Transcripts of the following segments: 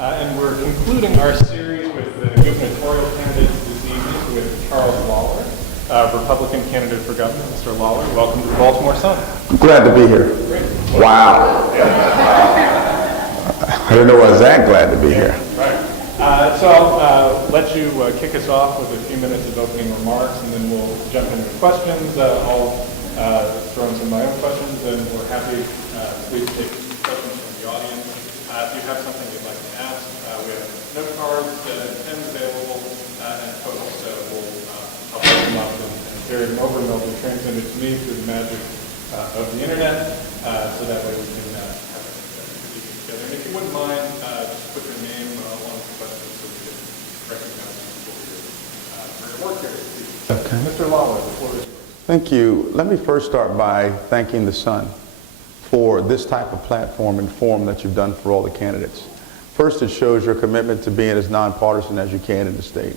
And we're concluding our series with the gubernatorial candidates this evening with Charles Lollar, Republican candidate for governor. Mr. Lollar, welcome to the Baltimore Sun. Glad to be here. Great. Wow. I didn't know I was that glad to be here. Right. So I'll let you kick us off with a few minutes of opening remarks, and then we'll jump into questions. I'll throw in some of my own questions, and we're happy to take questions from the audience. If you have something you'd like to ask, we have note cards and pens available and folks I'll put them up and carry them over, and they'll be transmitted to me through the magic of the internet, so that way we can have a discussion together. And if you wouldn't mind, just put your name along with the questions so we can recognize you for your work here. Okay. Mr. Lollar, the floor is yours. Thank you. Let me first start by thanking the Sun for this type of platform and forum that you've done for all the candidates. First, it shows your commitment to being as nonpartisan as you can in the state.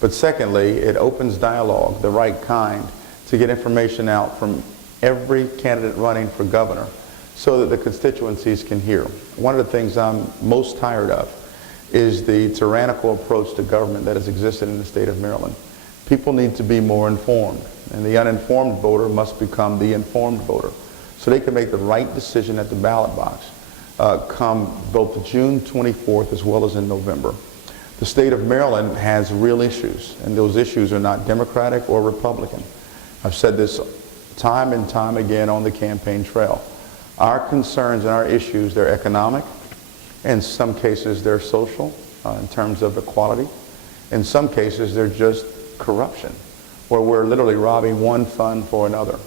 But secondly, it opens dialogue, the right kind, to get information out from every candidate running for governor so that the constituencies can hear. One of the things I'm most tired of is the tyrannical approach to government that has existed in the state of Maryland. People need to be more informed, and the uninformed voter must become the informed voter, so they can make the right decision at the ballot box come both June 24th as well as in November. The state of Maryland has real issues, and those issues are not Democratic or Republican. I've said this time and time again on the campaign trail. Our concerns and our issues, they're economic. In some cases, they're social in terms of equality. In some cases, they're just corruption, where we're literally robbing one fund for another.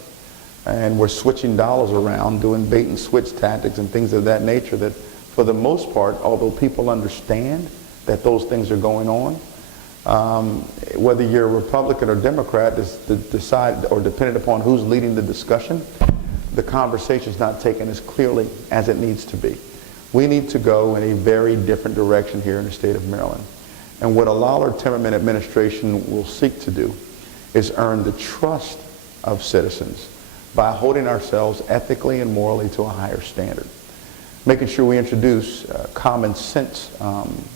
And we're switching dollars around, doing bait and switch tactics and things of that nature that, for the most part, although people understand that those things are going on, whether you're a Republican or Democrat, decide or dependent upon who's leading the discussion, the conversation's not taken as clearly as it needs to be. We need to go in a very different direction here in the state of Maryland. And what a Lollar-Timmerman administration will seek to do is earn the trust of citizens by holding ourselves ethically and morally to a higher standard. Making sure we introduce common sense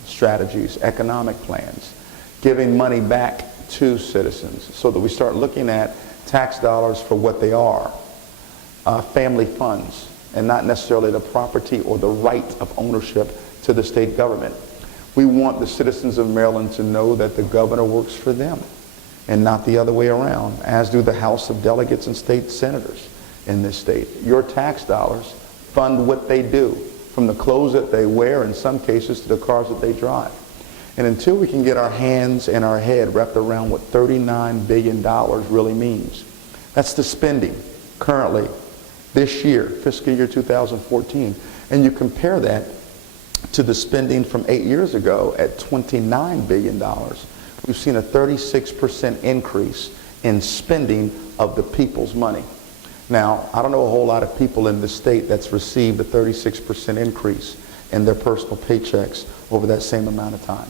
strategies, economic plans, giving money back to citizens so that we start looking at tax dollars for what they are, family funds, and not necessarily the property or the right of ownership to the state government. We want the citizens of Maryland to know that the governor works for them and not the other way around, as do the House of Delegates and state senators in this state. Your tax dollars fund what they do, from the clothes that they wear, in some cases, to the cars that they drive. And until we can get our hands and our head wrapped around what $39 billion really means, that's the spending currently this year, fiscal year 2014, and you compare that to the spending from 8 years ago at $29 billion, we've seen a 36% increase in spending of the people's money. Now, I don't know a whole lot of people in the state that's received a 36% increase in their personal paychecks over that same amount of time.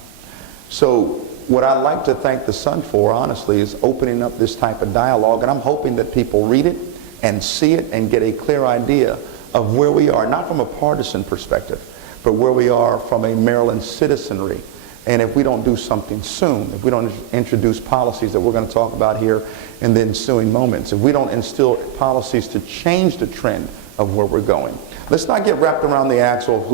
So what I'd like to thank the Sun for, honestly, is opening up this type of dialogue, and I'm hoping that people read it and see it and get a clear idea of where we are, not from a partisan perspective, but where we are from a Maryland citizenry. And if we don't do something soon, if we don't introduce policies that we're going to talk about here in the ensuing moments, if we don't instill policies to change the trend of where we're going, let's not get wrapped around the axle of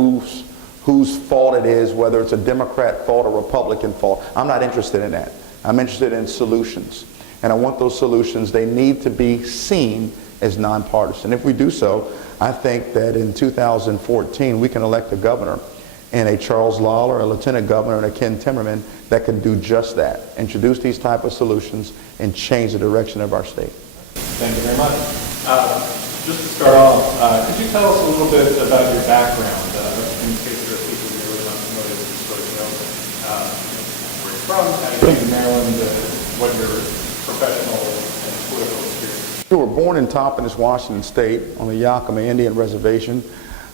whose fault it is, whether it's a Democrat fault or Republican fault. I'm not interested in that. I'm interested in solutions. And I want those solutions, they need to be seen as nonpartisan. If we do so, I think that in 2014 we can elect a governor and a Charles Lollar, a lieutenant governor, and a Ken Timmerman that can do just that. Introduce these type of solutions and change the direction of our state. Thank you very much. Just to start off, could you tell us a little bit about your background, in case there are people who are really not familiar with the story, where you're from, how you came to Maryland, what your professional and political experience. Sure. Born in Toppenish, Washington State, on the Yakima Indian Reservation,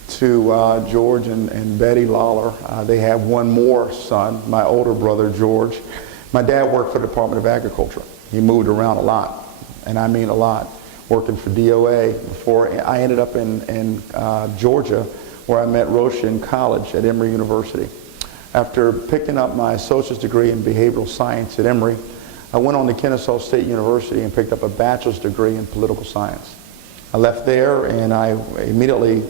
to George and Betty Lollar. They have one more son, my older brother, George. My dad worked for the Department of Agriculture. He moved around a lot, and I mean a lot, working for DOA before I ended up in Georgia, where I met Rocia in college at Emory University. After picking up my associate's degree in behavioral science at Emory, I went on to Kennesaw State University and picked up a bachelor's degree in political science. I left there and I immediately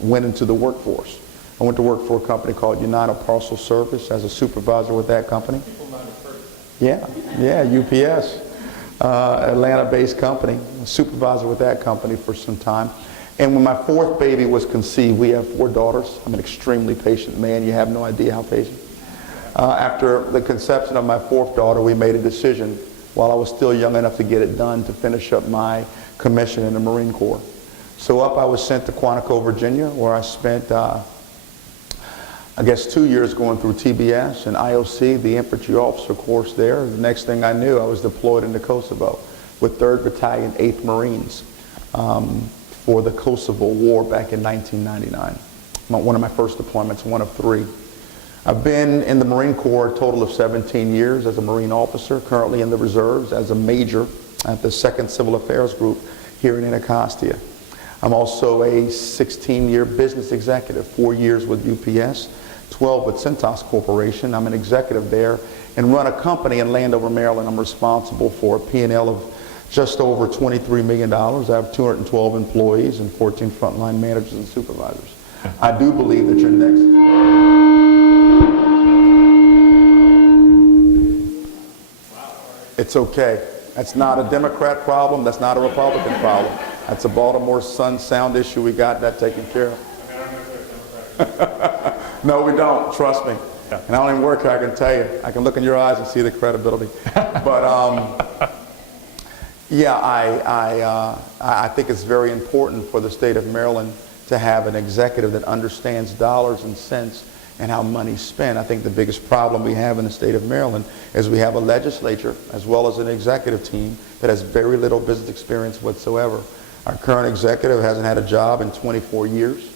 went into the workforce. I went to work for a company called United Parcel Service as a supervisor with that company. People might have heard. Yeah, UPS, Atlanta-based company, a supervisor with that company for some time. And when my fourth baby was conceived, we have 4 daughters. I'm an extremely patient man. You have no idea how patient. After the conception of my 4th daughter, we made a decision while I was still young enough to get it done to finish up my commission in the Marine Corps. So I was sent to Quantico, Virginia, where I spent, I guess, 2 years going through TBS and IOC, the infantry officer course there. The next thing I knew, I was deployed into Kosovo with 3rd Battalion, 8th Marines for the Kosovo War back in 1999. One of my first deployments, one of 3. I've been in the Marine Corps a total of 17 years as a Marine officer, currently in the reserves as a major at the 2nd Civil Affairs Group here in Anacostia. I'm also a 16-year business executive, 4 years with UPS, 12 with Centos Corporation. I'm an executive there and run a company in Landover, Maryland. I'm responsible for a P&L of just over $23 million. I have 212 employees and 14 frontline managers and supervisors. I do believe that your next... It's okay. That's not a Democrat problem. That's not a Republican problem. That's a Baltimore Sun sound issue. We got that taken care of. No, we don't. Trust me. Yeah. And I don't even work here, I can tell you. I can look in your eyes and see the credibility. But yeah, I think it's very important for the state of Maryland to have an executive that understands dollars and cents and how money's spent. I think the biggest problem we have in the state of Maryland is we have a legislature as well as an executive team that has very little business experience whatsoever. Our current executive hasn't had a job in 24 years.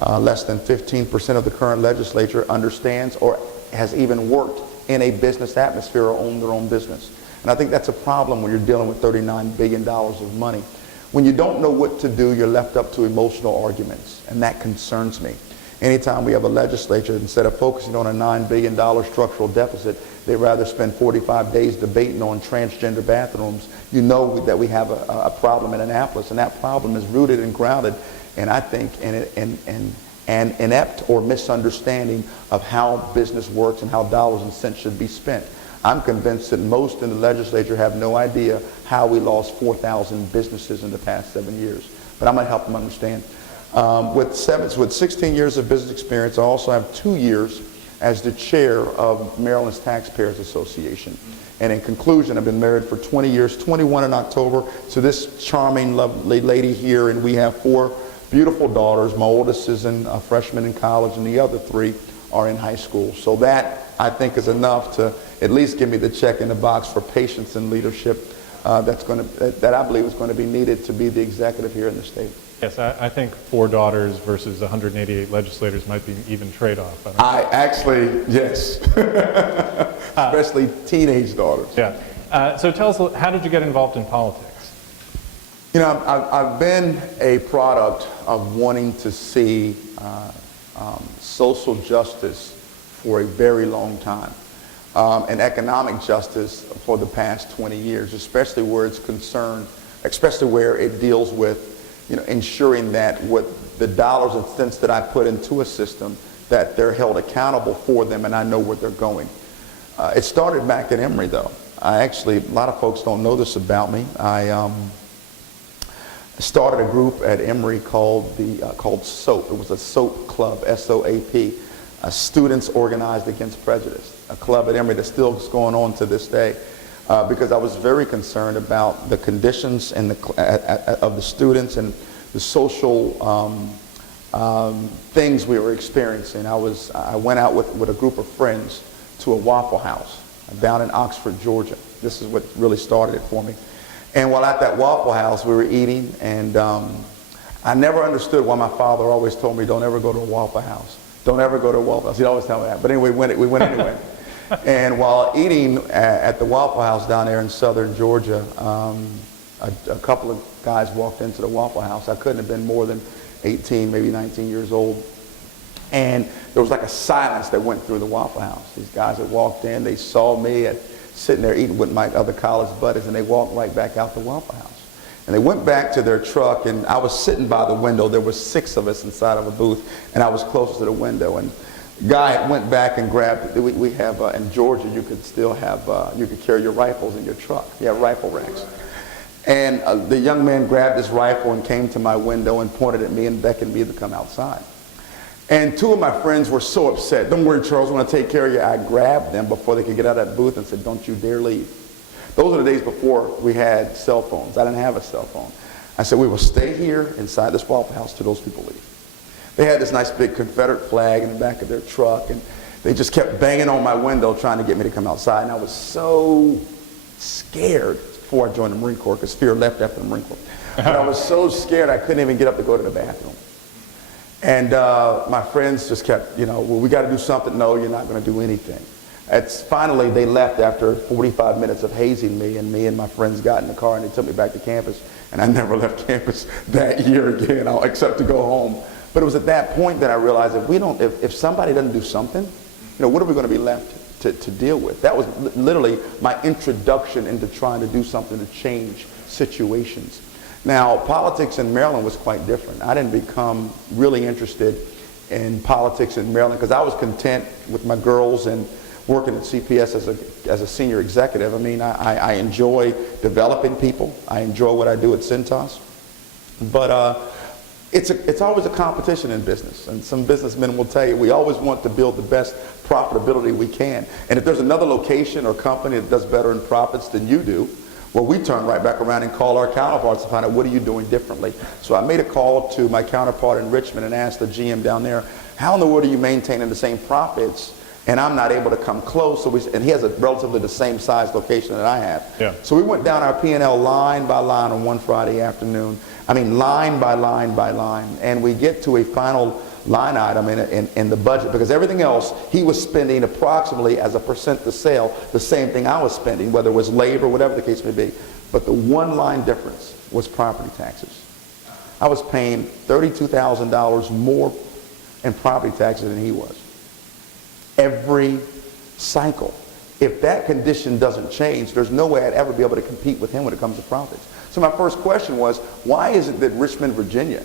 Less than 15% of the current legislature understands or has even worked in a business atmosphere or owned their own business. And I think that's a problem when you're dealing with $39 billion of money. When you don't know what to do, you're left up to emotional arguments, and that concerns me. Anytime we have a legislature, instead of focusing on a $9 billion structural deficit, they'd rather spend 45 days debating on transgender bathrooms. You know that we have a problem in Annapolis, and that problem is rooted and grounded, and I think, in an inept or misunderstanding of how business works and how dollars and cents should be spent. I'm convinced that most in the legislature have no idea how we lost 4,000 businesses in the past 7 years. But I'm going to help them understand. With 16 years of business experience, I also have 2 years as the chair of Maryland's Taxpayers Association. And in conclusion, I've been married for 20 years, 21 in October, to this charming, lovely lady here, and we have 4 beautiful daughters. My oldest is a freshman in college, and the other 3 are in high school. So that, I think, is enough to at least give me the check in the box for patience and leadership that I believe is going to be needed to be the executive here in the state. Yes, I think 4 daughters versus 188 legislators might be an even trade-off. Yes. Especially teenage daughters. Yeah. So tell us, how did you get involved in politics? You know, I've been a product of wanting to see social justice for a very long time, and economic justice for the past 20 years, especially where it's concerned, especially where it deals with, you know, ensuring that what the dollars and cents that I put into a system, that they're held accountable for them and I know where they're going. It started back at Emory, though. A lot of folks don't know this about me. I started a group at Emory called SOAP. It was a SOAP club, S-O-A-P, Students Organized Against Prejudice, a club at Emory that still is going on to this day. Because I was very concerned about the conditions and of the students and the social things we were experiencing. I went out with a group of friends to a Waffle House down in Oxford, Georgia. This is what really started it for me. And while at that Waffle House, we were eating, and I never understood why my father always told me, don't ever go to a Waffle House. Don't ever go to a Waffle House. He'd always tell me that. But anyway, we went anyway. And while eating at the Waffle House down there in southern Georgia, a couple of guys walked into the Waffle House. I couldn't have been more than 18, maybe 19 years old. And there was like a silence that went through the Waffle House. These guys had walked in, they saw me sitting there eating with my other college buddies, and they walked right back out the Waffle House. And they went back to their truck, and I was sitting by the window. There were 6 of us inside of a booth, and I was closest to the window. And the guy went back and grabbed, we have, in Georgia, you could still have, you could carry your rifles in your truck. You have rifle racks. And the young man grabbed his rifle and came to my window and pointed at me and beckoned me to come outside. And 2 of my friends were so upset. "Don't worry, Charles, I want to take care of you." I grabbed them before they could get out of that booth and said, "Don't you dare leave." Those are the days before we had cell phones. I didn't have a cell phone. I said, "We will stay here inside this Waffle House till those people leave." They had this nice big Confederate flag in the back of their truck, and they just kept banging on my window trying to get me to come outside. And I was so scared before I joined the Marine Corps, because fear left after the Marine Corps. But I was so scared I couldn't even get up to go to the bathroom. And my friends just kept, well, we got to do something. No, you're not going to do anything. Finally, they left after 45 minutes of hazing me, and my friends got in the car and they took me back to campus. And I never left campus that year again, except to go home. But it was at that point that I realized if somebody doesn't do something, what are we going to be left to deal with? That was literally my introduction into trying to do something to change situations. Now, politics in Maryland was quite different. I didn't become really interested in politics in Maryland because I was content with my girls and working at CPS as a senior executive. I mean, I enjoy developing people. I enjoy what I do at Cintas. But it's always a competition in business. And some businessmen will tell you, we always want to build the best profitability we can. And if there's another location or company that does better in profits than you do, well, we turn right back around and call our counterparts to find out what are you doing differently. So I made a call to my counterpart in Richmond and asked the GM down there, how in the world are you maintaining the same profits and I'm not able to come close? And he has a relatively the same size location that I have. Yeah. So we went down our P&L line by line on one Friday afternoon. I mean, line by line by line. And we get to a final line item in the budget, because everything else he was spending approximately as a percent to sale, the same thing I was spending, whether it was labor, whatever the case may be. But the one line difference was property taxes. I was paying $32,000 more in property taxes than he was. Every cycle. If that condition doesn't change, there's no way I'd ever be able to compete with him when it comes to profits. So my first question was, why is it that Richmond, Virginia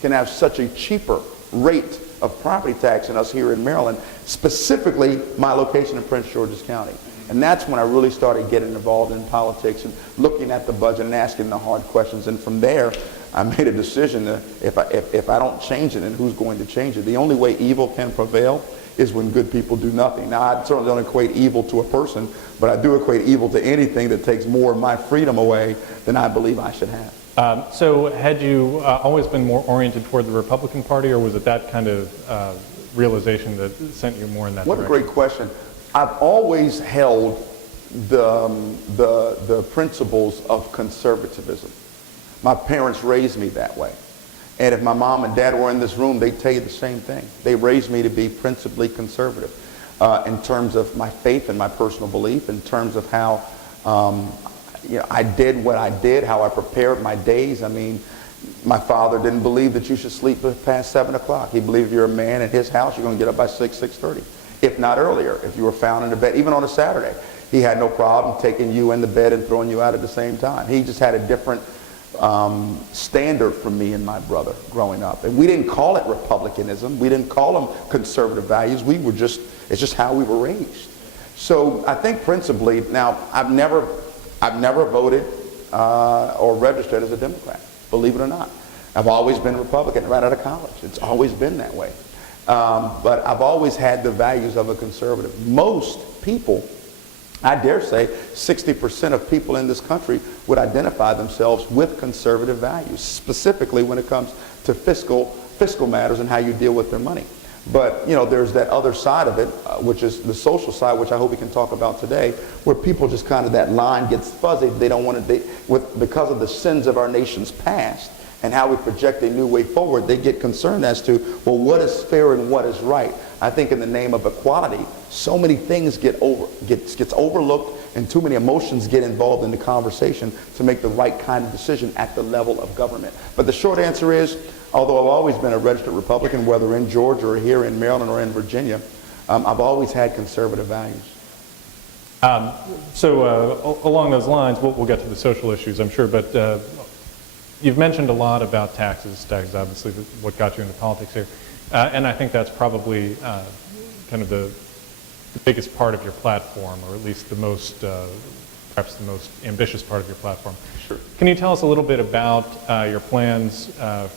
can have such a cheaper rate of property tax than us here in Maryland, specifically my location in Prince George's County? And that's when I really started getting involved in politics and looking at the budget and asking the hard questions. And from there, I made a decision that if I don't change it, then who's going to change it? The only way evil can prevail is when good people do nothing. Now, I certainly don't equate evil to a person, but I do equate evil to anything that takes more of my freedom away than I believe I should have. So had you always been more oriented toward the Republican Party, or was it that kind of realization that sent you more in that direction? What a great question. I've always held the principles of conservatism. My parents raised me that way. And if my mom and dad were in this room, they'd tell you the same thing. They raised me to be principally conservative in terms of my faith and my personal belief, in terms of how I did what I did, how I prepared my days. I mean, my father didn't believe that you should sleep past 7 o'clock. He believed if you're a man in his house, you're going to get up by 6:30, if not earlier, if you were found in the bed, even on a Saturday. He had no problem taking you in the bed and throwing you out at the same time. He just had a different standard for me and my brother growing up. And we didn't call it republicanism. We didn't call them conservative values. It's just how we were raised. So I think principally, now I've never voted or registered as a Democrat, believe it or not. I've always been Republican right out of college. It's always been that way. But I've always had the values of a conservative. Most people, I dare say 60% of people in this country would identify themselves with conservative values, specifically when it comes to fiscal matters and how you deal with their money. But there's that other side of it, which is the social side, which I hope we can talk about today, where people just kind of, that line gets fuzzy. They don't want to, because of the sins of our nation's past and how we project a new way forward, they get concerned as to, well, what is fair and what is right? I think in the name of equality, so many things gets overlooked and too many emotions get involved in the conversation to make the right kind of decision at the level of government. But the short answer is, Although I've always been a registered Republican, whether in Georgia or here in Maryland or in Virginia, I've always had conservative values. Along those lines, we'll get to the social issues, I'm sure, but you've mentioned a lot about taxes. Taxes, obviously, what got you into politics here. And I think that's probably kind of the biggest part of your platform, or at least the most, perhaps the most ambitious part of your platform. Sure. Can you tell us a little bit about your plans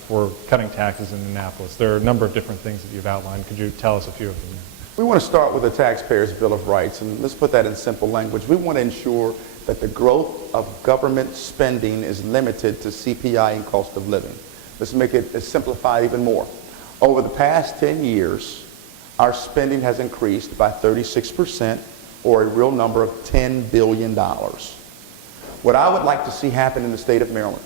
for cutting taxes in Annapolis? There are a number of different things that you've outlined. Could you tell us a few of them? We want to start with the Taxpayers' Bill of Rights, and let's put that in simple language. We want to ensure that the growth of government spending is limited to CPI and cost of living. Let's make it simplified even more. Over the past 10 years, our spending has increased by 36%, or a real number of $10 billion. What I would like to see happen in the state of Maryland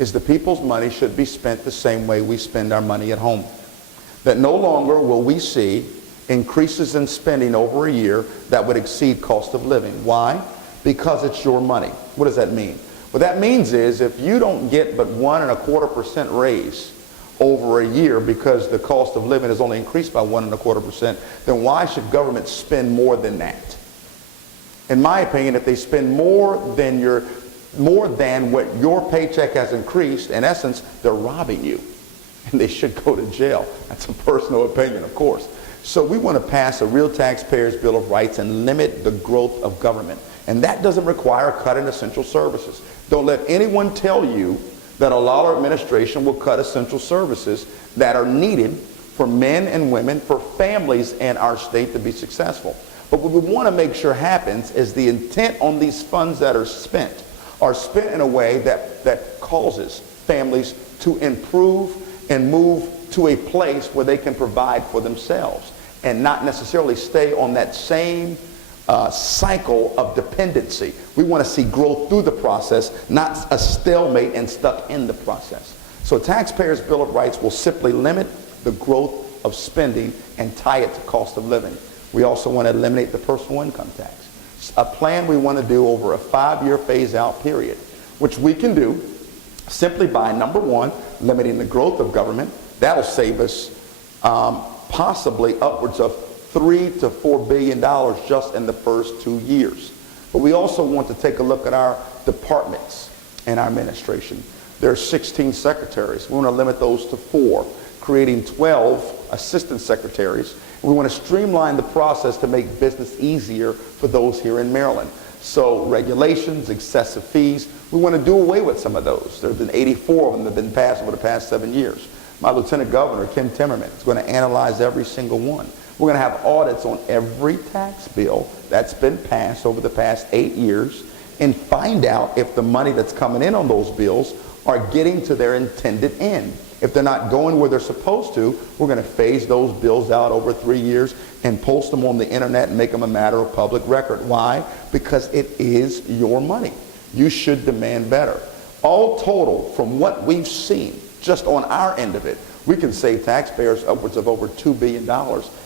is the people's money should be spent the same way we spend our money at home. That no longer will we see increases in spending over a year that would exceed cost of living. Why? Because it's your money. What does that mean? What that means is if you don't get but 1.25% raise over a year because the cost of living has only increased by 1.25%, then why should government spend more than that? In my opinion, if they spend more than what your paycheck has increased, in essence, they're robbing you, and they should go to jail. That's a personal opinion, of course. So we want to pass a real Taxpayers' Bill of Rights and limit the growth of government. And that doesn't require a cut in essential services. Don't let anyone tell you that a Lollar administration will cut essential services that are needed for men and women, for families in our state to be successful. But what we want to make sure happens is the intent on these funds that are spent in a way that causes families to improve and move to a place where they can provide for themselves and not necessarily stay on that same cycle of dependency. We want to see growth through the process, not a stalemate and stuck in the process. So Taxpayers' Bill of Rights will simply limit the growth of spending and tie it to cost of living. We also want to eliminate the personal income tax. A plan we want to do over a 5-year phase-out period, which we can do simply by, number one, limiting the growth of government. That'll save us possibly upwards of $3 to $4 billion just in the first 2 years. But we also want to take a look at our departments and our administration. There are 16 secretaries. We want to limit those to 4, creating 12 assistant secretaries. We want to streamline the process to make business easier for those here in Maryland. So regulations, excessive fees, we want to do away with some of those. There have been 84 of them that have been passed over the past 7 years. My Lieutenant Governor, Kim Timmerman, is going to analyze every single one. We're going to have audits on every tax bill that's been passed over the past 8 years and find out if the money that's coming in on those bills are getting to their intended end. If they're not going where they're supposed to, we're going to phase those bills out over 3 years and post them on the internet and make them a matter of public record. Why? Because it is your money. You should demand better. All total, from what we've seen, just on our end of it, we can save taxpayers upwards of over $2 billion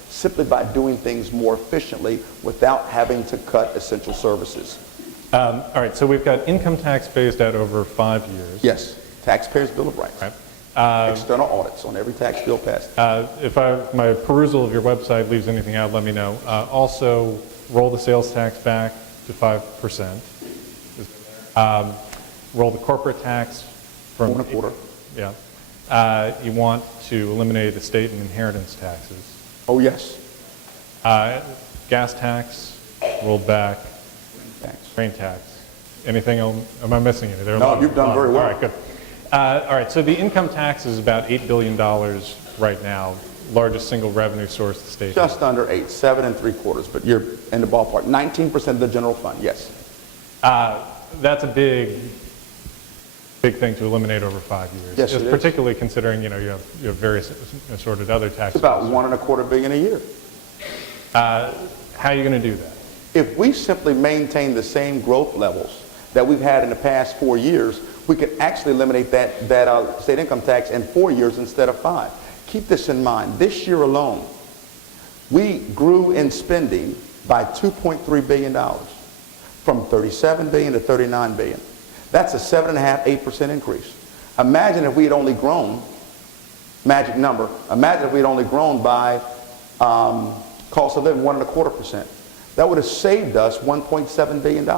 simply by doing things more efficiently without having to cut essential services. All right, so we've got income tax phased out over 5 years. Yes, Taxpayers' Bill of Rights. Right. External audits on every tax bill passed. If my perusal of your website leaves anything out, let me know. Also, roll the sales tax back to 5%. Roll the corporate tax from 1.25%. Yeah. You want to eliminate estate and inheritance taxes. Oh, yes. Gas tax rolled back. Train tax. Anything else? Am I missing anything? No, you've done very well. All right, good. All right, so the income tax is about $8 billion right now, largest single revenue source the state has. Just under 8, 7.75%, but you're in the ballpark. 19% of the general fund, yes. That's a big thing to eliminate over 5 years. Yes, it is. Particularly considering, you have various assorted other taxes. It's about $1.25 billion a year. How are you going to do that? If we simply maintain the same growth levels that we've had in the past 4 years, we could actually eliminate that state income tax in 4 years instead of 5. Keep this in mind. This year alone, we grew in spending by $2.3 billion, from $37 billion to $39 billion. That's a 7.5%, 8% increase. Imagine if we had only grown magic number. Imagine if we'd only grown by cost of living 1.25%. That would have saved us $1.7 billion.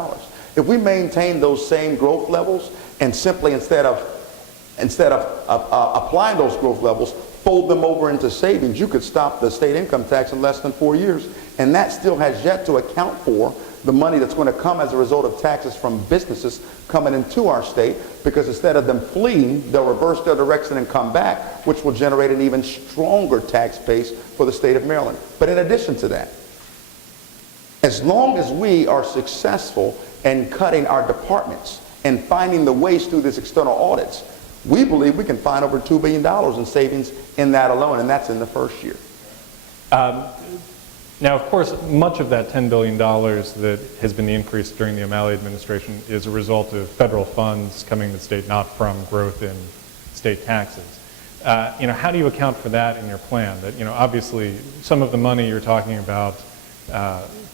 If we maintain those same growth levels and simply instead of applying those growth levels, fold them over into savings, you could stop the state income tax in less than 4 years. And that still has yet to account for the money that's going to come as a result of taxes from businesses coming into our state, because instead of them fleeing, they'll reverse their direction and come back, which will generate an even stronger tax base for the state of Maryland. But in addition to that, as long as we are successful in cutting our departments and finding the ways through these external audits, we believe we can find over $2 billion in savings in that alone, and that's in the first year. Now, of course, much of that $10 billion that has been the increase during the O'Malley administration is a result of federal funds coming to the state, not from growth in state taxes. How do you account for that in your plan? That, obviously, some of the money you're talking about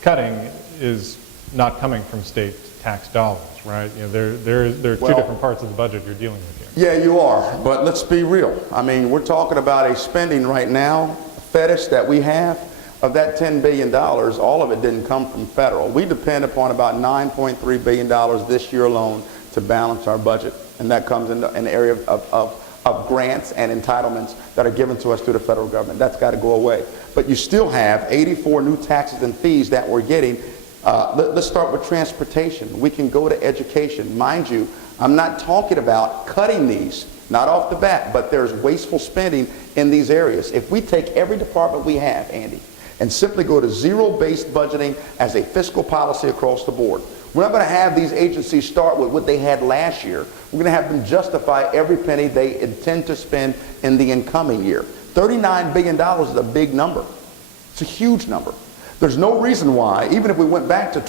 cutting is not coming from state tax dollars, right? There are two different parts of the budget you're dealing with here. Yeah, you are, but let's be real. I mean, we're talking about a spending right now, fetish that we have. Of that $10 billion, all of it didn't come from federal. We depend upon about $9.3 billion this year alone to balance our budget. And that comes in an area of grants and entitlements that are given to us through the federal government. That's got to go away. But you still have 84 new taxes and fees that we're getting. Let's start with transportation. We can go to education. Mind you, I'm not talking about cutting these, not off the bat, but there's wasteful spending in these areas. If we take every department we have, Andy, and simply go to zero-based budgeting as a fiscal policy across the board. We're not going to have these agencies start with what they had last year. We're going to have them justify every penny they intend to spend in the incoming year. $39 billion is a big number. It's a huge number. There's no reason why, even if we went back to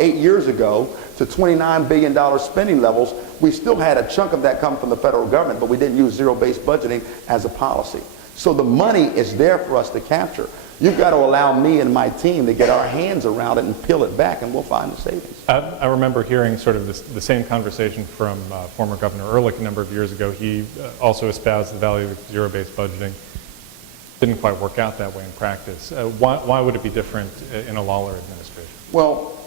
8 years ago to $29 billion spending levels, we still had a chunk of that come from the federal government, but we didn't use zero-based budgeting as a policy. So the money is there for us to capture. You've got to allow me and my team to get our hands around it and peel it back, and we'll find the savings. I remember hearing sort of the same conversation from former Governor Ehrlich a number of years ago. He also espoused the value of zero-based budgeting. Didn't quite work out that way in practice. Why would it be different in a Lollar administration? Well,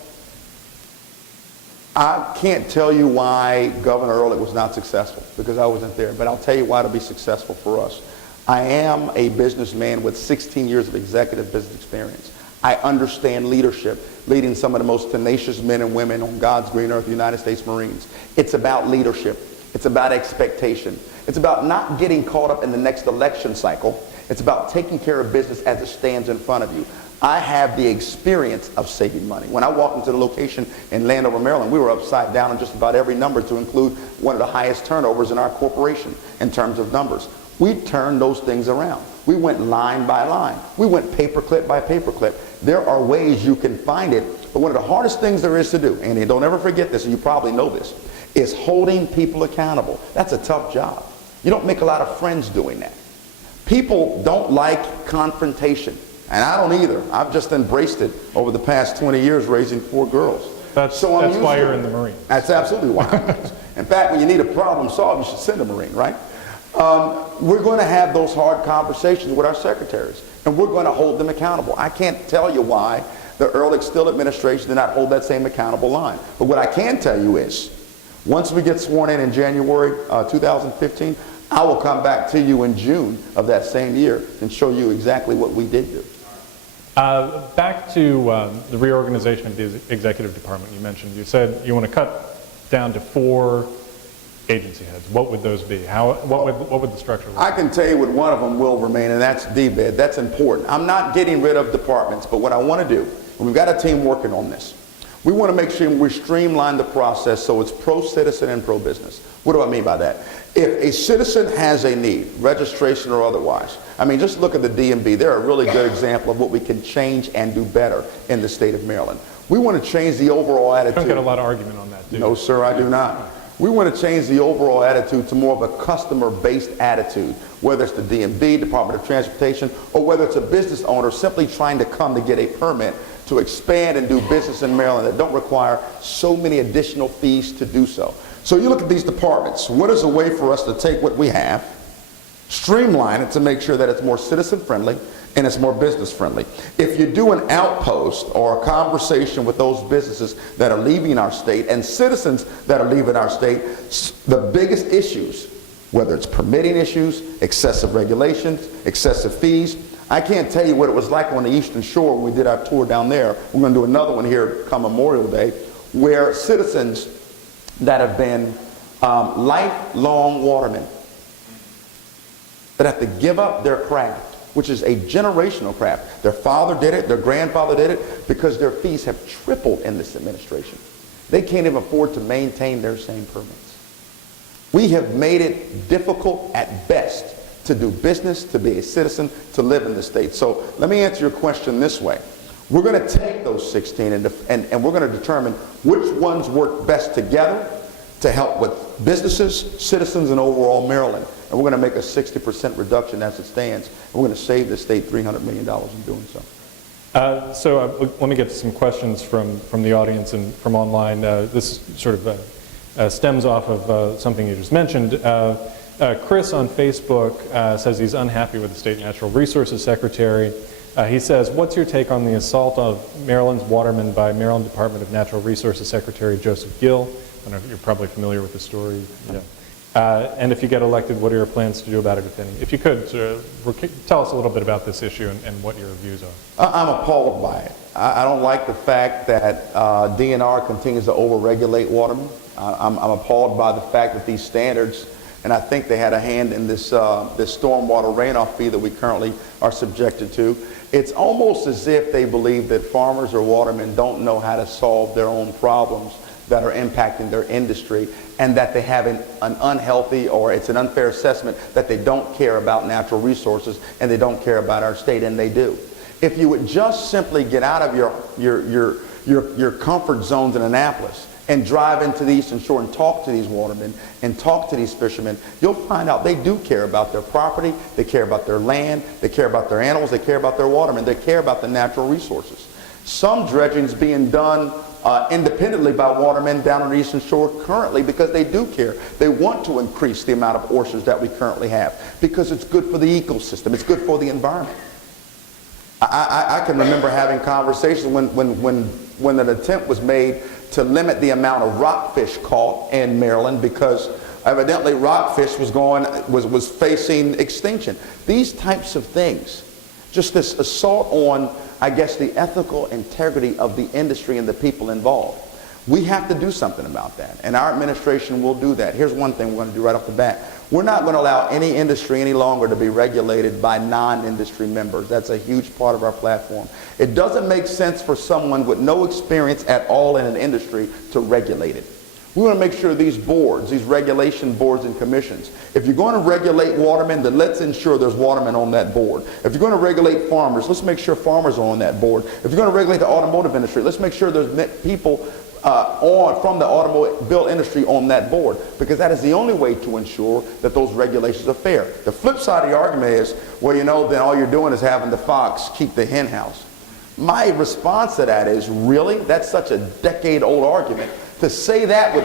I can't tell you why Governor Ehrlich was not successful, because I wasn't there, but I'll tell you why it'll be successful for us. I am a businessman with 16 years of executive business experience. I understand leadership, leading some of the most tenacious men and women on God's green earth, the United States Marines. It's about leadership. It's about expectation. It's about not getting caught up in the next election cycle. It's about taking care of business as it stands in front of you. I have the experience of saving money. When I walked into the location in Landover, Maryland, we were upside down on just about every number, to include one of the highest turnovers in our corporation in terms of numbers. We turned those things around. We went line by line. We went paperclip by paperclip. There are ways you can find it, but one of the hardest things there is to do, and don't ever forget this, and you probably know this, is holding people accountable. That's a tough job. You don't make a lot of friends doing that. People don't like confrontation, and I don't either. I've just embraced it over the past 20 years raising 4 girls. That's why you're in the Marines. That's absolutely why I'm in the Marines. In fact, when you need a problem solved, you should send a Marine, right? We're going to have those hard conversations with our secretaries, and we're going to hold them accountable. I can't tell you why the Ehrlich Still administration did not hold that same accountable line. But what I can tell you is, once we get sworn in January 2015, I will come back to you in June of that same year and show you exactly what we did do. Back to the reorganization of the executive department you mentioned. You said you want to cut down to 4 agency heads. What would those be? What would the structure look like? I can tell you what one of them will remain, and that's DBED. That's important. I'm not getting rid of departments, but what I want to do, and we've got a team working on this, we want to make sure we streamline the process so it's pro-citizen and pro-business. What do I mean by that? If a citizen has a need, registration or otherwise, I mean, just look at the DMV. They're a really good example of what we can change and do better in the state of Maryland. We want to change the overall attitude. You don't get a lot of argument on that, do you? No, sir, I do not. We want to change the overall attitude to more of a customer-based attitude, whether it's the DMV, Department of Transportation, or whether it's a business owner simply trying to come to get a permit to expand and do business in Maryland that don't require so many additional fees to do so. So you look at these departments. What is a way for us to take what we have streamline it to make sure that it's more citizen-friendly and it's more business-friendly. If you do an outpost or a conversation with those businesses that are leaving our state and citizens that are leaving our state, the biggest issues, whether it's permitting issues, excessive regulations, excessive fees, I can't tell you what it was like on the Eastern Shore when we did our tour down there. We're going to do another one here come Memorial Day, where citizens that have been lifelong watermen that have to give up their craft, which is a generational craft. Their father did it, their grandfather did it, because their fees have tripled in this administration. They can't even afford to maintain their same permits. We have made it difficult at best to do business, to be a citizen, to live in the state. So let me answer your question this way. We're going to take those 16 and we're going to determine which ones work best together to help with businesses, citizens, and overall Maryland. And we're going to make a 60% reduction as it stands. And we're going to save the state $300 million in doing so. Let me get to some questions from the audience and from online. This sort of stems off of something you just mentioned. Chris on Facebook says he's unhappy with the State Natural Resources Secretary. He says, what's your take on the assault of Maryland's watermen by Maryland Department of Natural Resources Secretary Joseph Gill? I don't know if you're probably familiar with the story. Yeah. And if you get elected, what are your plans to do about it, if any? If you could, tell us a little bit about this issue and what your views are. I'm appalled by it. I don't like the fact that DNR continues to overregulate watermen. I'm appalled by the fact that these standards, and I think they had a hand in this, this stormwater runoff fee that we currently are subjected to. It's almost as if they believe that farmers or watermen don't know how to solve their own problems that are impacting their industry, and that they have an unhealthy, or it's an unfair assessment that they don't care about natural resources and they don't care about our state, and they do. If you would just simply get out of your comfort zones in Annapolis and drive into the Eastern Shore and talk to these watermen and talk to these fishermen, you'll find out they do care about their property, they care about their land, they care about their animals, they care about their watermen, they care about the natural resources. Some dredging is being done independently by watermen down on the Eastern Shore currently because they do care. They want to increase the amount of oysters that we currently have because it's good for the ecosystem, it's good for the environment. I can remember having conversations when an attempt was made to limit the amount of rockfish caught in Maryland because evidently rockfish was facing extinction. These types of things, just this assault on, I guess, the ethical integrity of the industry and the people involved. We have to do something about that, and our administration will do that. Here's one thing we're going to do right off the bat. We're not going to allow any industry any longer to be regulated by non-industry members. That's a huge part of our platform. It doesn't make sense for someone with no experience at all in an industry to regulate it. We want to make sure these boards, these regulation boards and commissions, if you're going to regulate watermen, then let's ensure there's watermen on that board. If you're going to regulate farmers, let's make sure farmers are on that board. If you're going to regulate the automotive industry, let's make sure there's people from the automobile industry on that board, because that is the only way to ensure that those regulations are fair. The flip side of the argument is, well, you know, then all you're doing is having the fox keep the hen house. My response to that is, really? That's such a decade-old argument. To say that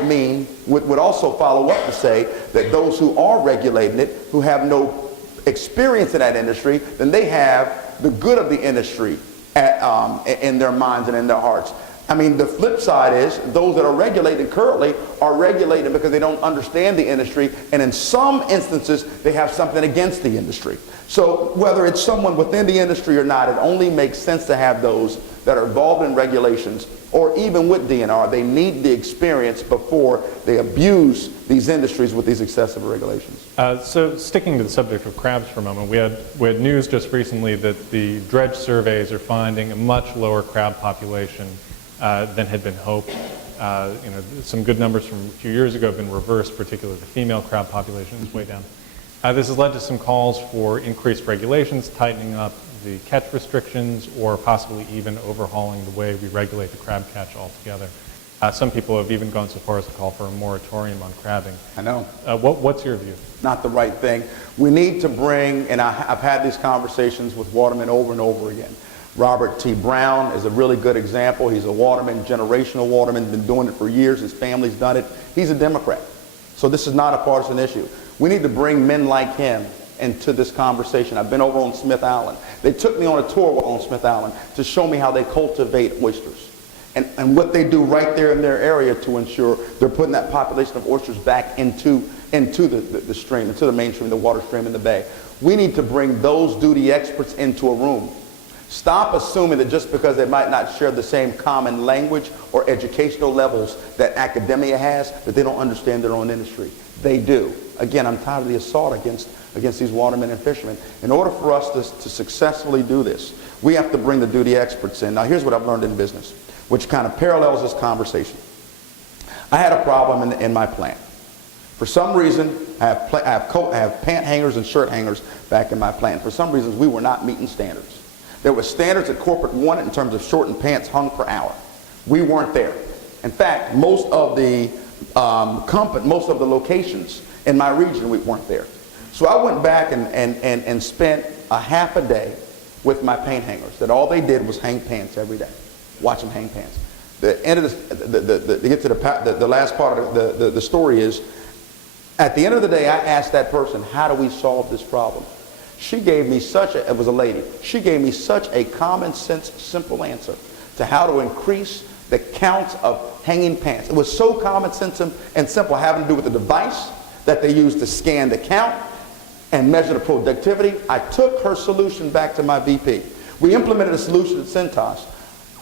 would also follow up to say that those who are regulating it, who have no experience in that industry, then they have the good of the industry in their minds and in their hearts. I mean, the flip side is those that are regulated currently are regulated because they don't understand the industry, and in some instances they have something against the industry. So whether it's someone within the industry or not, it only makes sense to have those that are involved in regulations, or even with DNR. They need the experience before they abuse these industries with these excessive regulations. So sticking to the subject of crabs for a moment, we had news just recently that the dredge surveys are finding a much lower crab population than had been hoped. You know, some good numbers from a few years ago have been reversed, particularly the female crab population is way down. This has led to some calls for increased regulations, tightening up the catch restrictions, or possibly even overhauling the way we regulate the crab catch altogether. Some people have even gone so far as to call for a moratorium on crabbing. I know. What's your view? Not the right thing. We need to bring, and I've had these conversations with watermen over and over again. Robert T. Brown is a really good example. He's a waterman, generational waterman, been doing it for years. His family's done it. He's a Democrat. So this is not a partisan issue. We need to bring men like him into this conversation. I've been over on Smith Island. They took me on a tour on Smith Island to show me how they cultivate oysters and what they do right there in their area to ensure they're putting that population of oysters back into the stream, into the mainstream, the water stream in the bay. We need to bring those duty experts into a room. Stop assuming that just because they might not share the same common language or educational levels that academia has, that they don't understand their own industry. They do. Again, I'm tired of the assault against these watermen and fishermen. In order for us to successfully do this, we have to bring the duty experts in. Now, here's what I've learned in business, which kind of parallels this conversation. I had a problem in my plant. For some reason, I have pant hangers and shirt hangers back in my plant. For some reasons, we were not meeting standards. There were standards that corporate wanted in terms of short and pants hung per hour. We weren't there. In fact, most of the locations in my region, we weren't there. So I went back and spent a half a day with my paint hangers. That all they did was hang pants every day. Watch them hang pants. The end of this, to get to the last part of the story is, at the end of the day, I asked that person, how do we solve this problem? She gave me it was a lady, she gave me such a common sense, simple answer to how to increase the counts of hanging pants. It was so common sense and simple, having to do with the device that they used to scan the count and measure the productivity. I took her solution back to my VP. We implemented a solution at Cintas.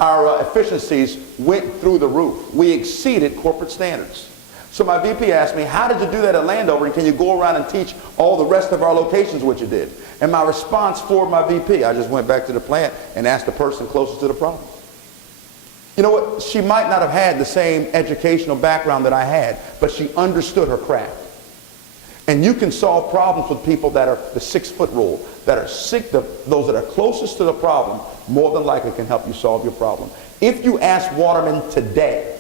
Our efficiencies went through the roof. We exceeded corporate standards. So my VP asked me, how did you do that at Landover, and can you go around and teach all the rest of our locations what you did? And my response for my VP, I just went back to the plant and asked the person closest to the problem. You know what? She might not have had the same educational background that I had, but she understood her craft. And you can solve problems with people that are the 6-foot rule, that are those that are closest to the problem, more than likely can help you solve your problem. If you ask watermen today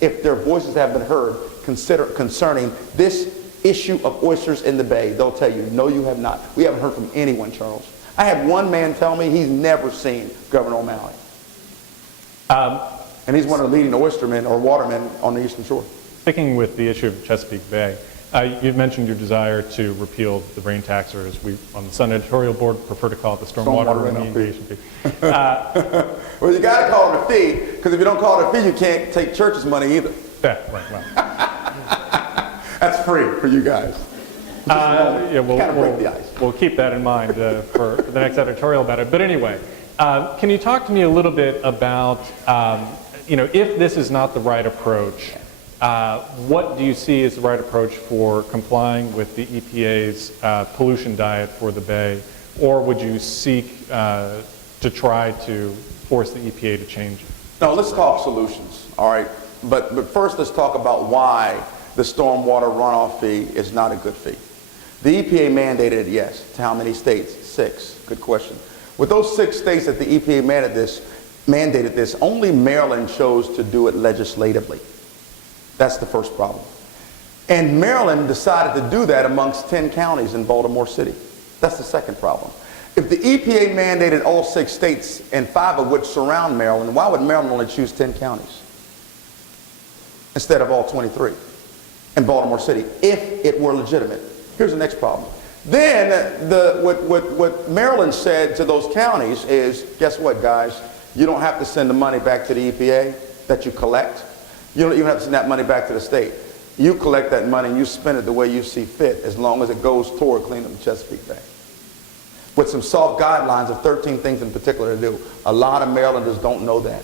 if their voices have been heard concerning this issue of oysters in the bay, they'll tell you, no, you have not. We haven't heard from anyone, Charles. I had one man tell me he's never seen Governor O'Malley. And he's one of the leading oystermen or watermen on the Eastern Shore. Sticking with the issue of Chesapeake Bay, you've mentioned your desire to repeal the brain tax, or as we on the Sun editorial board prefer to call it the stormwater remediation fee. Well, you got to call it a fee, because if you don't call it a fee, you can't take church's money either. Yeah, right, well. That's free for you guys. Yeah, break the ice. We'll keep that in mind for the next editorial about it. But anyway, can you talk to me a little bit about, if this is not the right approach, what do you see as the right approach for complying with the EPA's pollution diet for the bay, or would you seek to try to force the EPA to change it? No, let's talk solutions, all right? But first, let's talk about why the stormwater runoff fee is not a good fee. The EPA mandated it, yes. To how many states? 6. Good question. With those 6 states that the EPA mandated this, only Maryland chose to do it legislatively. That's the first problem. And Maryland decided to do that amongst 10 counties in Baltimore City. That's the second problem. If the EPA mandated all 6 states, and 5 of which surround Maryland, why would Maryland only choose 10 counties instead of all 23 in Baltimore City, if it were legitimate? Here's the next problem. Then what Maryland said to those counties is, guess what, guys? You don't have to send the money back to the EPA that you collect. You don't even have to send that money back to the state. You collect that money and you spend it the way you see fit, as long as it goes toward cleaning up the Chesapeake Bay. With some soft guidelines of 13 things in particular to do. A lot of Marylanders don't know that.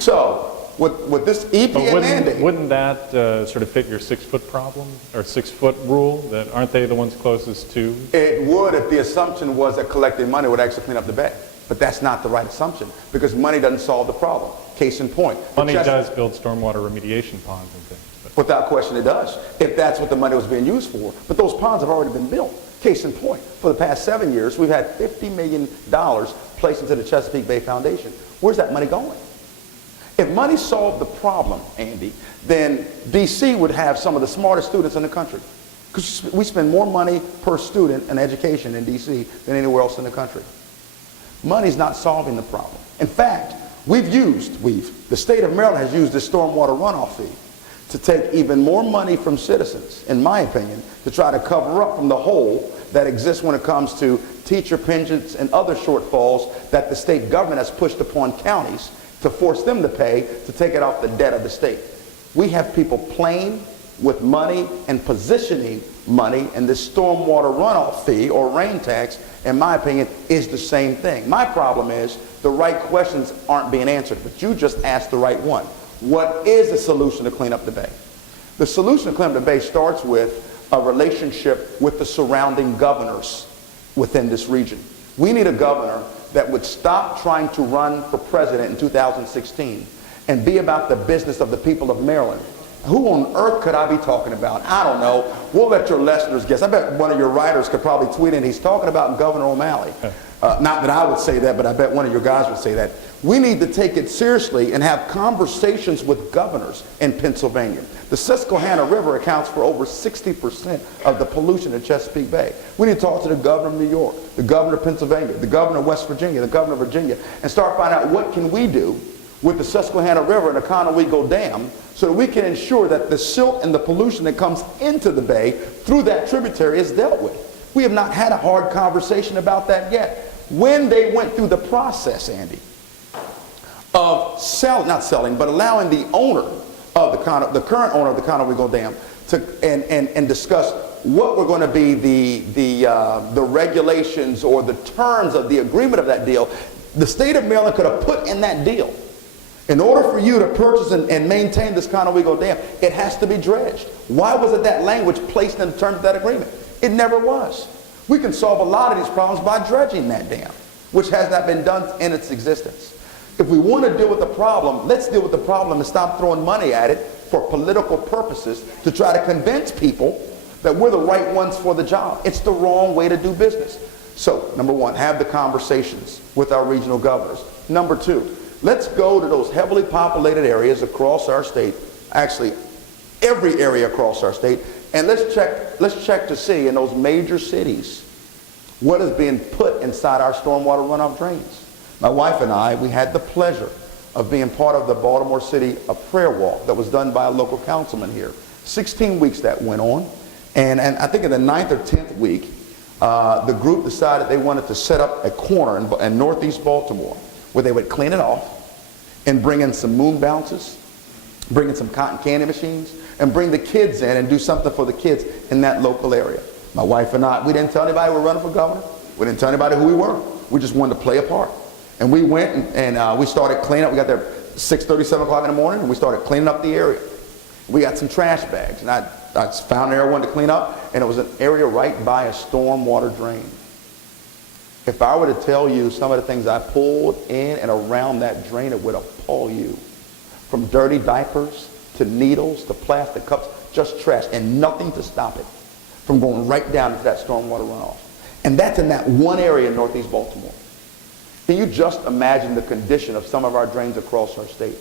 So, with this EPA mandate... Wouldn't that sort of fit your 6-foot problem, or 6-foot rule? That aren't they the ones closest to? It would if the assumption was that collecting money would actually clean up the bay. But that's not the right assumption, because money doesn't solve the problem. Case in point. Money does build stormwater remediation ponds and things. But. Without question it does, if that's what the money was being used for. But those ponds have already been built. Case in point, for the past 7 years, we've had $50 million placed into the Chesapeake Bay Foundation. Where's that money going? If money solved the problem, Andy, then DC would have some of the smartest students in the country. Because we spend more money per student in education in DC than anywhere else in the country. Money's not solving the problem. In fact, the state of Maryland has used this stormwater runoff fee to take even more money from citizens, in my opinion, to try to cover up from the hole that exists when it comes to teacher pensions and other shortfalls that the state government has pushed upon counties to force them to pay to take it off the debt of the state. We have people playing with money and positioning money, and this stormwater runoff fee or rain tax, in my opinion, is the same thing. My problem is the right questions aren't being answered, but you just asked the right one. What is the solution to clean up the bay? The solution to clean up the bay starts with a relationship with the surrounding governors within this region. We need a governor that would stop trying to run for president in 2016 and be about the business of the people of Maryland. Who on earth could I be talking about? I don't know. We'll let your listeners guess. I bet one of your writers could probably tweet in. He's talking about Governor O'Malley. Not that I would say that, but I bet one of your guys would say that. We need to take it seriously and have conversations with governors in Pennsylvania. The Susquehanna River accounts for over 60% of the pollution in Chesapeake Bay. We need to talk to the governor of New York, the governor of Pennsylvania, the governor of West Virginia, the governor of Virginia, and start finding out what can we do with the Susquehanna River and the Conoco Dam so that we can ensure that the silt and the pollution that comes into the bay through that tributary is dealt with. We have not had a hard conversation about that yet. When they went through the process, Andy, of allowing the owner of the current owner of the Conoco Dam to and discuss what were going to be the regulations or the terms of the agreement of that deal, the state of Maryland could have put in that deal. In order for you to purchase and maintain this Conoco Dam, it has to be dredged. Why wasn't that language placed in the terms of that agreement? It never was. We can solve a lot of these problems by dredging that dam, which has not been done in its existence. If we want to deal with the problem, let's deal with the problem and stop throwing money at it for political purposes to try to convince people that we're the right ones for the job. It's the wrong way to do business. So, number one, have the conversations with our regional governors. Number two, let's go to those heavily populated areas across our state, actually every area across our state, and let's check to see in those major cities what is being put inside our stormwater runoff drains. My wife and I, we had the pleasure of being part of the Baltimore City prayer walk that was done by a local councilman here. 16 weeks that went on, and I think in the 9th or 10th week, the group decided they wanted to set up a corner in northeast Baltimore where they would clean it off and bring in some moon bounces, bring in some cotton candy machines, and bring the kids in and do something for the kids in that local area. My wife and I, we didn't tell anybody we were running for governor. We didn't tell anybody who we were. We just wanted to play a part. And we went and we started cleaning up. We got there 6:30, 7 o'clock in the morning, and we started cleaning up the area. We got some trash bags, and I found an area I wanted to clean up, and it was an area right by a stormwater drain. If I were to tell you some of the things I pulled in and around that drain, it would appall you. From dirty diapers to needles to plastic cups, just trash, and nothing to stop it from going right down into that stormwater runoff. And that's in that one area in northeast Baltimore. Can you just imagine the condition of some of our drains across our state?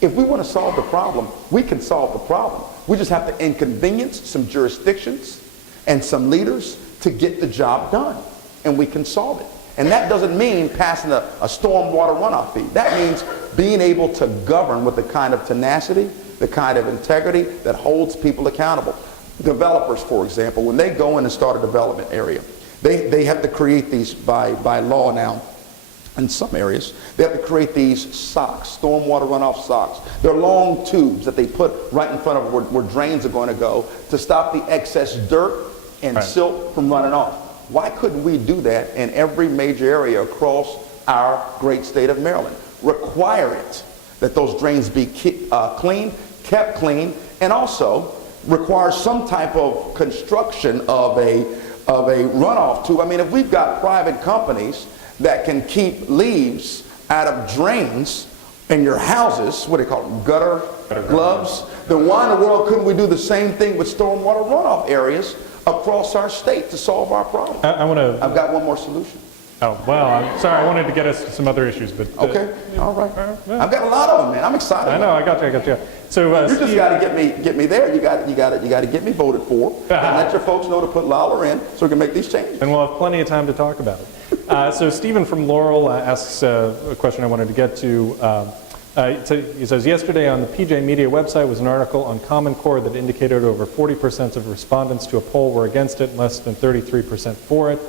If we want to solve the problem, we can solve the problem. We just have to inconvenience some jurisdictions and some leaders to get the job done, and we can solve it. And that doesn't mean passing a stormwater runoff fee. That means being able to govern with the kind of tenacity, the kind of integrity that holds people accountable. Developers, for example, when they go in and start a development area, they have to create these by law now. In some areas, they have to create these socks, stormwater runoff socks. They're long tubes that they put right in front of where drains are going to go to stop the excess dirt and silt from running off. Why couldn't we do that in every major area across our great state of Maryland? Require it that those drains be clean, kept clean, and also require some type of construction of a runoff tube. I mean, if we've got private companies that can keep leaves out of drains in your houses, what do they call them, gutter gloves, then why in the world couldn't we do the same thing with stormwater runoff areas across our state to solve our problem? I've got one more solution. Oh, well, I'm sorry, I wanted to get us to some other issues, but... Okay, all right. I've got a lot of them, man. I'm excited. I know, I got you. So, you just got to get me there. You got to get me voted for, and let your folks know to put Lollar in so we can make these changes. And we'll have plenty of time to talk about it. So Stephen from Laurel asks a question I wanted to get to. He says, yesterday on the PJ Media website was an article on Common Core that indicated over 40% of respondents to a poll were against it, less than 33% for it.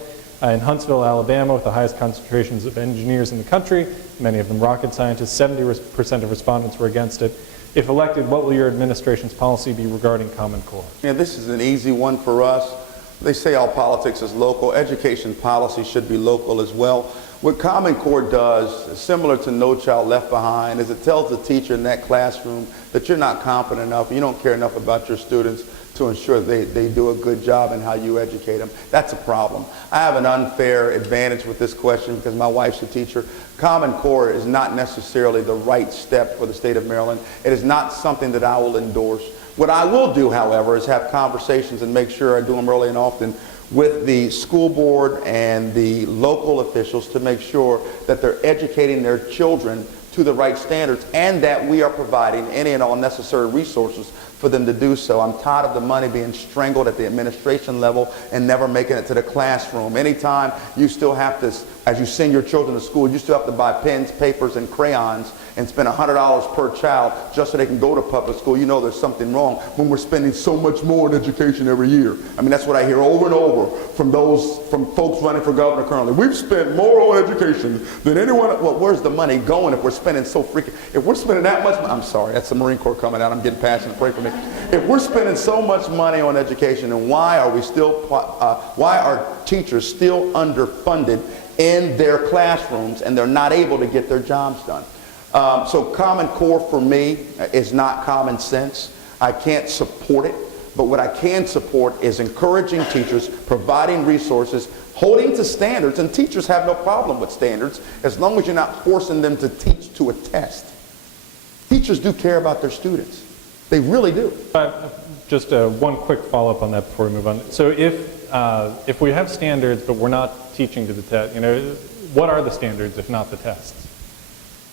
In Huntsville, Alabama, with the highest concentrations of engineers in the country, many of them rocket scientists, 70% of respondents were against it. If elected, what will your administration's policy be regarding Common Core? Yeah, this is an easy one for us. They say all politics is local. Education policy should be local as well. What Common Core does, similar to No Child Left Behind, is it tells the teacher in that classroom that you're not confident enough, you don't care enough about your students to ensure they do a good job in how you educate them. That's a problem. I have an unfair advantage with this question because my wife's a teacher. Common Core is not necessarily the right step for the state of Maryland. It is not something that I will endorse. What I will do, however, is have conversations and make sure I do them early and often with the school board and the local officials to make sure that they're educating their children to the right standards and that we are providing any and all necessary resources for them to do so. I'm tired of the money being strangled at the administration level and never making it to the classroom. Anytime you still have to, as you send your children to school, you still have to buy pens, papers, and crayons and spend $100 per child just so they can go to public school, you know there's something wrong when we're spending so much more on education every year. I mean, that's what I hear over and over from folks running for governor currently. We've spent more on education than anyone. Well, where's the money going if we're spending so freaking, if we're spending that much, I'm sorry, that's the Marine Corps coming out, I'm getting passionate, pray for me. If we're spending so much money on education, then why are teachers still underfunded in their classrooms and they're not able to get their jobs done? So Common Core for me is not common sense. I can't support it, but what I can support is encouraging teachers, providing resources, holding to standards, and teachers have no problem with standards as long as you're not forcing them to teach to a test. Teachers do care about their students. They really do. Just one quick follow-up on that before we move on. So if we have standards but we're not teaching to the test, what are the standards if not the tests?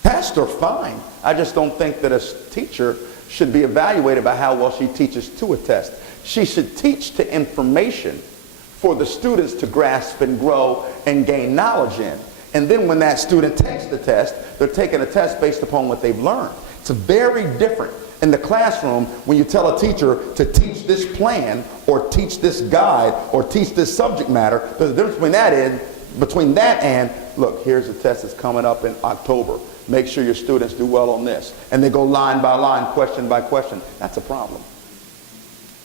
Tests are fine. I just don't think that a teacher should be evaluated by how well she teaches to a test. She should teach to information for the students to grasp and grow and gain knowledge in. And then when that student takes the test, they're taking a test based upon what they've learned. It's very different in the classroom when you tell a teacher to teach this plan or teach this guide or teach this subject matter. There's a difference between that and, look, here's a test that's coming up in October. Make sure your students do well on this. And they go line by line, question by question. That's a problem.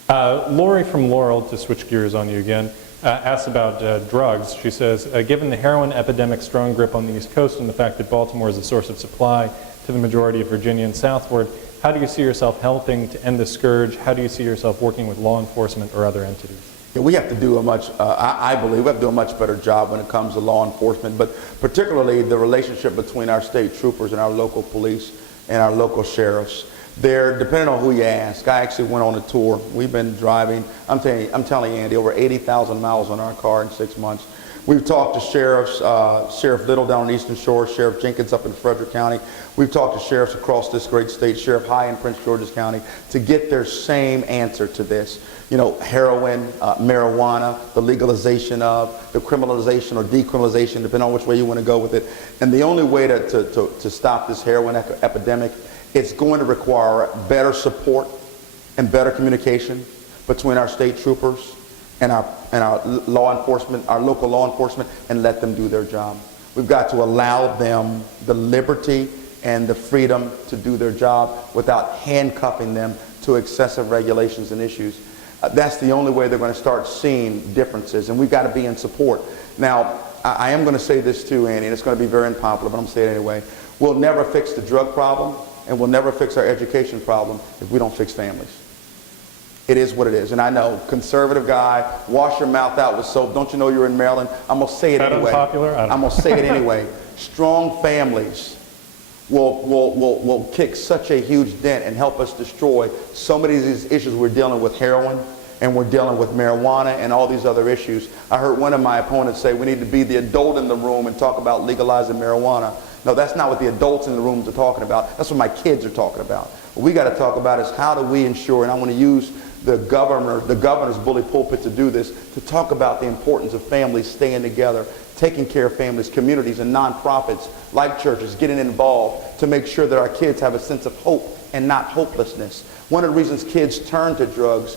Lori from Laurel, to switch gears on you again, asks about drugs. She says, given the heroin epidemic's strong grip on the East Coast and the fact that Baltimore is a source of supply to the majority of Virginia and southward, how do you see yourself helping to end the scourge? How do you see yourself working with law enforcement or other entities? Yeah, we have to do I believe we have to do a much better job when it comes to law enforcement, but particularly the relationship between our state troopers and our local police and our local sheriffs. They're, depending on who you ask, I actually went on a tour. We've been driving, I'm telling you, Andy, over 80,000 miles on our car in 6 months. We've talked to sheriffs, Sheriff Little down on the Eastern Shore, Sheriff Jenkins up in Frederick County. We've talked to sheriffs across this great state, Sheriff High in Prince George's County, to get their same answer to this. Heroin, marijuana, the legalization of, the criminalization or decriminalization, depending on which way you want to go with it. And the only way to stop this heroin epidemic, it's going to require better support and better communication between our state troopers and our law enforcement, our local law enforcement, and let them do their job. We've got to allow them the liberty and the freedom to do their job without handcuffing them to excessive regulations and issues. That's the only way they're going to start seeing differences, and we've got to be in support. Now, I am going to say this too, Andy, and it's going to be very unpopular, but I'm going to say it anyway. We'll never fix the drug problem, and we'll never fix our education problem if we don't fix families. It is what it is. And I know, conservative guy, wash your mouth out with soap. Don't you know you're in Maryland? I'm going to say it anyway. Is that unpopular? I'm going to say it anyway. Strong families will kick such a huge dent and help us destroy so many of these issues. We're dealing with heroin, and we're dealing with marijuana and all these other issues. I heard one of my opponents say we need to be the adult in the room and talk about legalizing marijuana. No, that's not what the adults in the rooms are talking about. That's what my kids are talking about. What we got to talk about is how do we ensure, and I want to use the governor's bully pulpit to do this, to talk about the importance of families staying together, taking care of families, communities, and nonprofits like churches, getting involved to make sure that our kids have a sense of hope and not hopelessness. One of the reasons kids turn to drugs,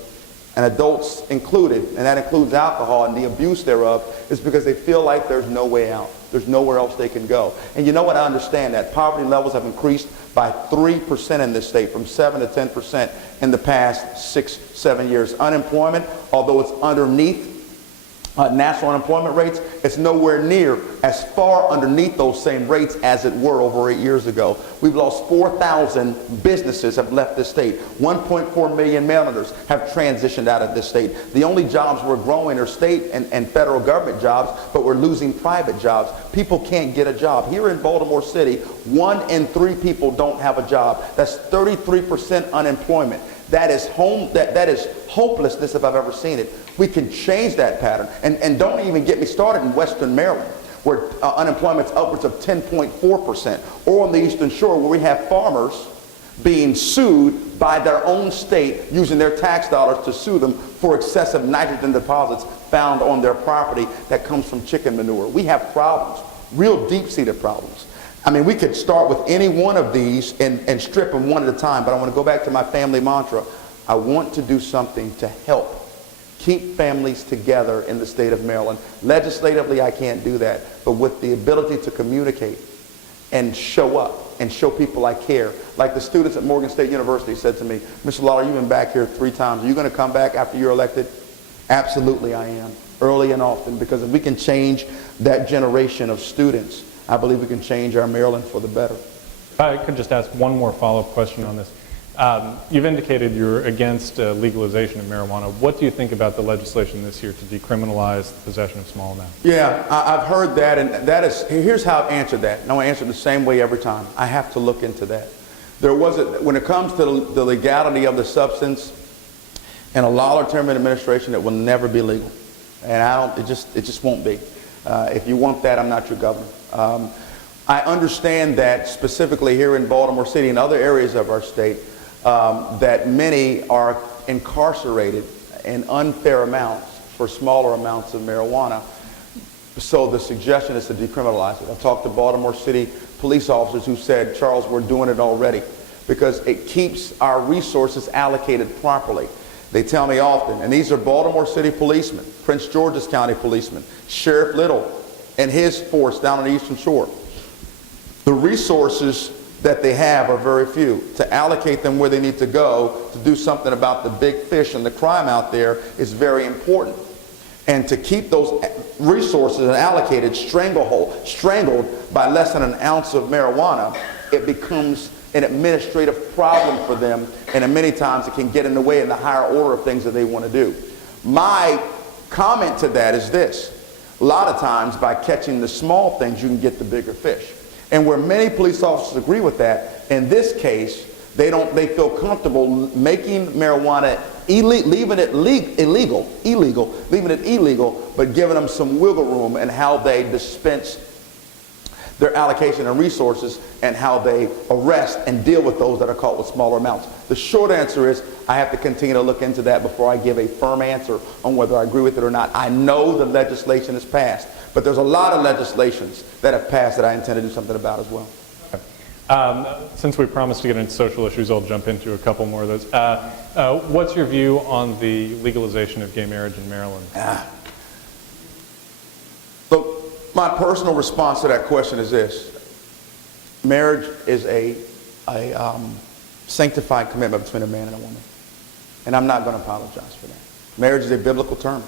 and adults included, and that includes alcohol and the abuse thereof, is because they feel like there's no way out. There's nowhere else they can go. And you know what? I understand that. Poverty levels have increased by 3% in this state, from 7 to 10% in the past 6-7 years. Unemployment, although it's underneath national unemployment rates, it's nowhere near as far underneath those same rates as it were over 8 years ago. We've lost 4,000 businesses have left this state. 1.4 million mail-orders have transitioned out of this state. The only jobs we're growing are state and federal government jobs, but we're losing private jobs. People can't get a job. Here in Baltimore City, 1 in 3 people don't have a job. That's 33% unemployment. That is hopelessness if I've ever seen it. We can change that pattern. And don't even get me started in Western Maryland, where unemployment's upwards of 10.4%, or on the Eastern Shore, where we have farmers being sued by their own state, using their tax dollars to sue them for excessive nitrogen deposits found on their property that comes from chicken manure. We have problems, real deep-seated problems. I mean, we could start with any one of these and strip them one at a time, but I want to go back to my family mantra. I want to do something to help keep families together in the state of Maryland. Legislatively, I can't do that, but with the ability to communicate and show up and show people I care. Like the students at Morgan State University said to me, Mr. Lollar, you've been back here 3 times. Are you going to come back after you're elected? Absolutely I am, early and often, because if we can change that generation of students, I believe we can change our Maryland for the better. If I could just ask one more follow-up question on this. You've indicated you're against legalization of marijuana. What do you think about the legislation this year to decriminalize the possession of small amounts? Yeah, I've heard that, and that is, here's how I've answered that. And I answer the same way every time. I have to look into that. When it comes to the legality of the substance, in a Lollar term in administration, it will never be legal. And it just won't be. If you want that, I'm not your governor. I understand that specifically here in Baltimore City and other areas of our state, that many are incarcerated in unfair amounts for smaller amounts of marijuana. So the suggestion is to decriminalize it. I've talked to Baltimore City police officers who said, Charles, we're doing it already because it keeps our resources allocated properly. They tell me often, and these are Baltimore City policemen, Prince George's County policemen, Sheriff Little and his force down on the Eastern Shore. The resources that they have are very few. To allocate them where they need to go to do something about the big fish and the crime out there is very important. And to keep those resources allocated strangled by less than an ounce of marijuana, it becomes an administrative problem for them, and many times it can get in the way in the higher order of things that they want to do. My comment to that is this. A lot of times by catching the small things, you can get the bigger fish. And where many police officers agree with that, in this case, they feel comfortable making marijuana leaving it illegal, but giving them some wiggle room in how they dispense their allocation of resources and how they arrest and deal with those that are caught with smaller amounts. The short answer is I have to continue to look into that before I give a firm answer on whether I agree with it or not. I know the legislation is passed, but there's a lot of legislations that have passed that I intend to do something about as well. Since we promised to get into social issues, I'll jump into a couple more of those. What's your view on the legalization of gay marriage in Maryland? Look, my personal response to that question is this. Marriage is a sanctified commitment between a man and a woman. And I'm not going to apologize for that. Marriage is a biblical term.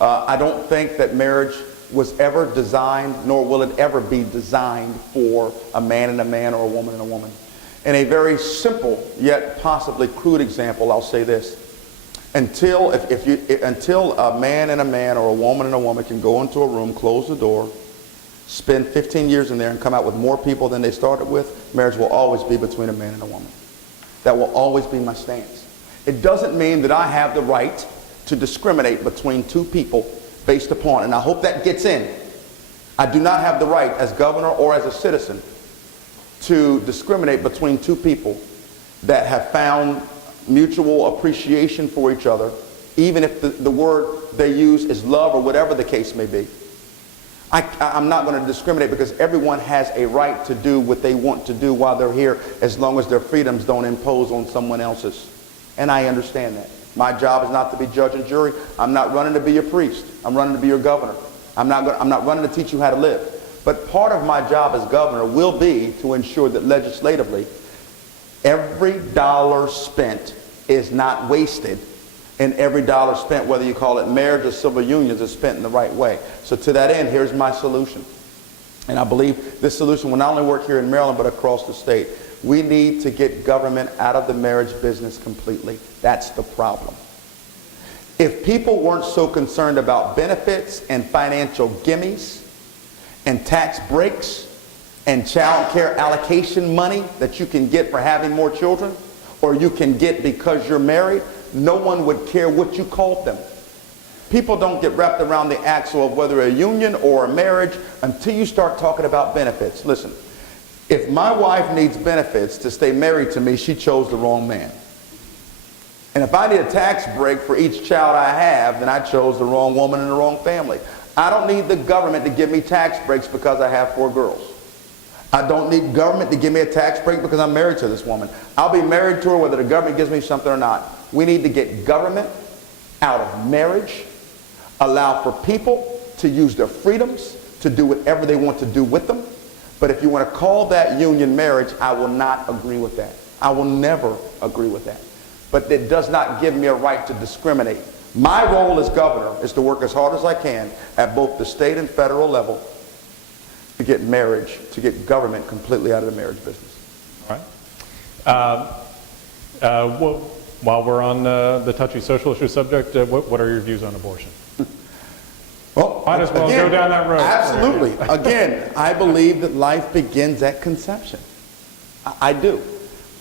I don't think that marriage was ever designed, nor will it ever be designed for a man and a man or a woman and a woman. In a very simple, yet possibly crude example, I'll say this. Until a man and a man or a woman and a woman can go into a room, close the door, spend 15 years in there and come out with more people than they started with, marriage will always be between a man and a woman. That will always be my stance. It doesn't mean that I have the right to discriminate between two people based upon, and I hope that gets in, I do not have the right as governor or as a citizen to discriminate between two people that have found mutual appreciation for each other, even if the word they use is love or whatever the case may be. I'm not going to discriminate because everyone has a right to do what they want to do while they're here as long as their freedoms don't impose on someone else's. And I understand that. My job is not to be judge and jury. I'm not running to be your priest. I'm running to be your governor. I'm not running to teach you how to live. But part of my job as governor will be to ensure that legislatively every dollar spent is not wasted, and every dollar spent, whether you call it marriage or civil unions, is spent in the right way. So to that end, here's my solution. And I believe this solution will not only work here in Maryland, but across the state. We need to get government out of the marriage business completely. That's the problem. If people weren't so concerned about benefits and financial gimmies and tax breaks and child care allocation money that you can get for having more children, or you can get because you're married, no one would care what you called them. People don't get wrapped around the axle of whether a union or a marriage until you start talking about benefits. Listen, if my wife needs benefits to stay married to me, she chose the wrong man. And if I need a tax break for each child I have, then I chose the wrong woman and the wrong family. I don't need the government to give me tax breaks because I have 4 girls. I don't need government to give me a tax break because I'm married to this woman. I'll be married to her whether the government gives me something or not. We need to get government out of marriage, allow for people to use their freedoms to do whatever they want to do with them. But if you want to call that union marriage, I will not agree with that. I will never agree with that. But it does not give me a right to discriminate. My role as governor is to work as hard as I can at both the state and federal level to get marriage, to get government completely out of the marriage business. All right. While we're on the touchy social issue subject, what are your views on abortion? Well, might as well go down that road. Absolutely. Again, I believe that life begins at conception. I do.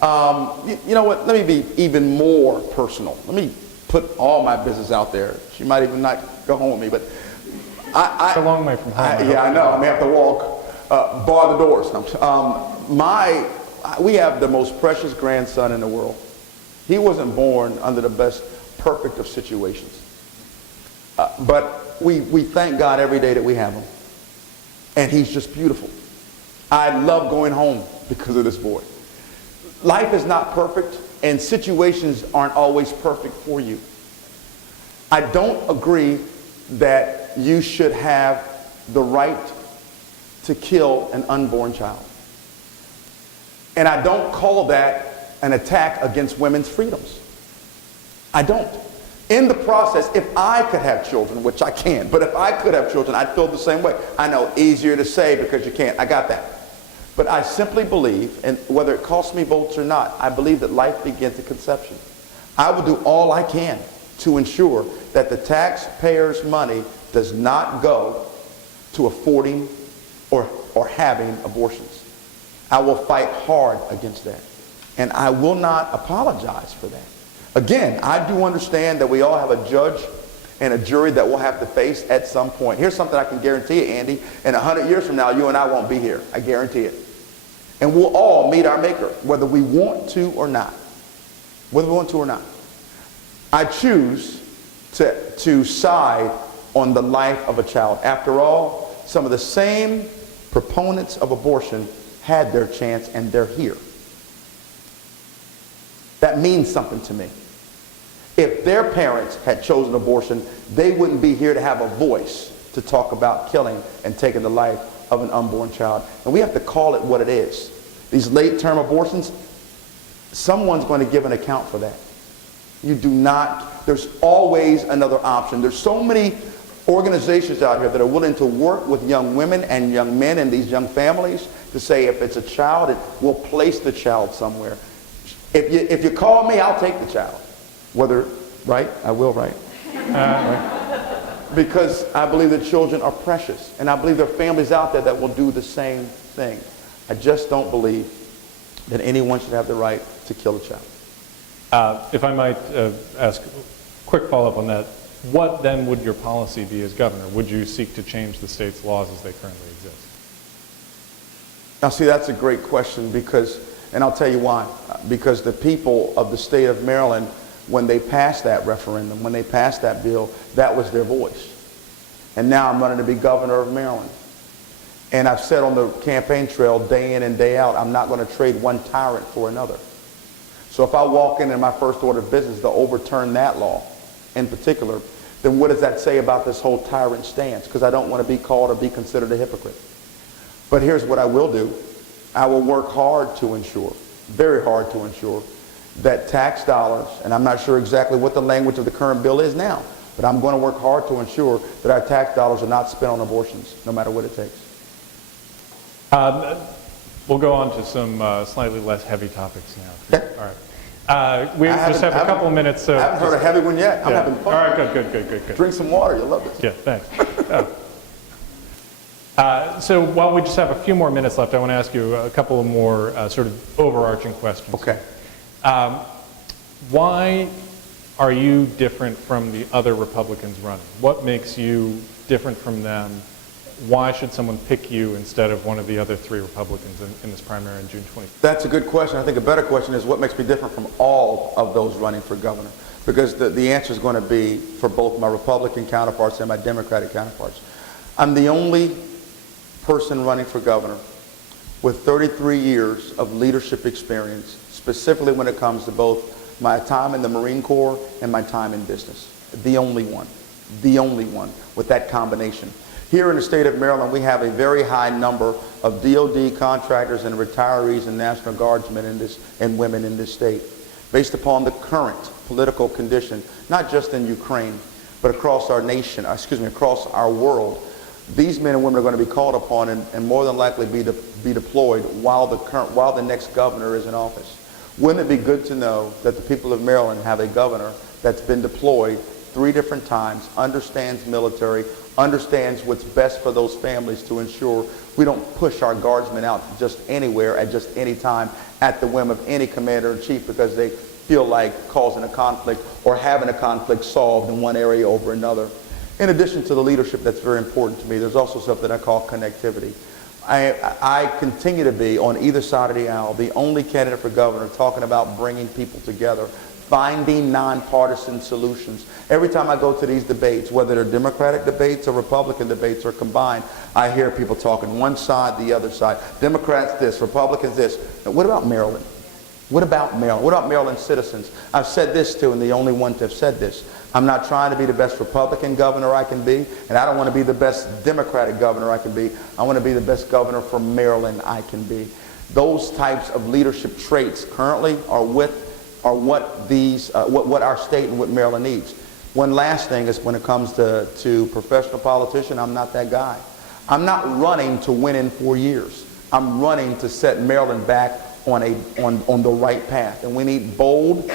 You know what? Let me be even more personal. Let me put all my business out there. She might even not go home with me, but it's a long way from home. Yeah, I know. I may have to walk, bar the doors. We have the most precious grandson in the world. He wasn't born under the best perfect of situations. But we thank God every day that we have him. And he's just beautiful. I love going home because of this boy. Life is not perfect, and situations aren't always perfect for you. I don't agree that you should have the right to kill an unborn child. And I don't call that an attack against women's freedoms. I don't. In the process, if I could have children, which I can't, but if I could have children, I'd feel the same way. I know, easier to say because you can't. I got that. But I simply believe, and whether it costs me votes or not, I believe that life begins at conception. I will do all I can to ensure that the taxpayers' money does not go to affording or having abortions. I will fight hard against that. And I will not apologize for that. Again, I do understand that we all have a judge and a jury that we'll have to face at some point. Here's something I can guarantee you, Andy. In 100 years from now, you and I won't be here. I guarantee it. And we'll all meet our maker, whether we want to or not. Whether we want to or not. I choose to side on the life of a child. After all, some of the same proponents of abortion had their chance and they're here. That means something to me. If their parents had chosen abortion, they wouldn't be here to have a voice to talk about killing and taking the life of an unborn child. And we have to call it what it is. These late-term abortions, someone's going to give an account for that. You do not, there's always another option. There's so many organizations out here that are willing to work with young women and young men and these young families to say if it's a child, we'll place the child somewhere. If you call me, I'll take the child. Whether, right? I will, right? Right? Because I believe that children are precious. And I believe there are families out there that will do the same thing. I just don't believe that anyone should have the right to kill a child. If I might ask a quick follow-up on that, what then would your policy be as governor? Would you seek to change the state's laws as they currently exist? Now, see, that's a great question because, and I'll tell you why. Because the people of the state of Maryland, when they passed that referendum, when they passed that bill, that was their voice. And now I'm running to be governor of Maryland. And I've said on the campaign trail day in and day out, I'm not going to trade one tyrant for another. So if I walk in my first order of business to overturn that law in particular, then what does that say about this whole tyrant stance? Because I don't want to be called or be considered a hypocrite. But here's what I will do. I will work hard to ensure, very hard to ensure, that tax dollars, and I'm not sure exactly what the language of the current bill is now, but I'm going to work hard to ensure that our tax dollars are not spent on abortions, no matter what it takes. We'll go on to some slightly less heavy topics now. Okay. All right. We just have a couple of minutes. So I haven't heard a heavy one yet. I'm having fun. All right, good. Drink some water. You'll love this. Yeah, thanks. So while we just have a few more minutes left, I want to ask you a couple of more sort of overarching questions. Okay. Why are you different from the other Republicans running? What makes you different from them? Why should someone pick you instead of one of the other three Republicans in this primary on June 20th? That's a good question. I think a better question is what makes me different from all of those running for governor? Because the answer is going to be for both my Republican counterparts and my Democratic counterparts. I'm the only person running for governor with 33 years of leadership experience, specifically when it comes to both my time in the Marine Corps and my time in business. The only one with that combination. Here in the state of Maryland, we have a very high number of DOD contractors and retirees and National Guardsmen and women in this state. Based upon the current political condition, not just in Ukraine, but across our nation, across our world, these men and women are going to be called upon and more than likely be deployed while the next governor is in office. Wouldn't it be good to know that the people of Maryland have a governor that's been deployed 3 different times, understands military, understands what's best for those families to ensure we don't push our guardsmen out just anywhere at just any time at the whim of any commander-in-chief because they feel like causing a conflict or having a conflict solved in one area over another. In addition to the leadership that's very important to me, there's also something I call connectivity. I continue to be, on either side of the aisle, the only candidate for governor talking about bringing people together, finding nonpartisan solutions. Every time I go to these debates, whether they're Democratic debates or Republican debates or combined, I hear people talking one side, the other side. Democrats this, Republicans this. Now, what about Maryland? What about Maryland? What about Maryland citizens? I've said this too, and the only one to have said this. I'm not trying to be the best Republican governor I can be, and I don't want to be the best Democratic governor I can be. I want to be the best governor for Maryland I can be. Those types of leadership traits currently are what our state and what Maryland needs. One last thing is when it comes to professional politician, I'm not that guy. I'm not running to win in 4 years. I'm running to set Maryland back on the right path. And we need bold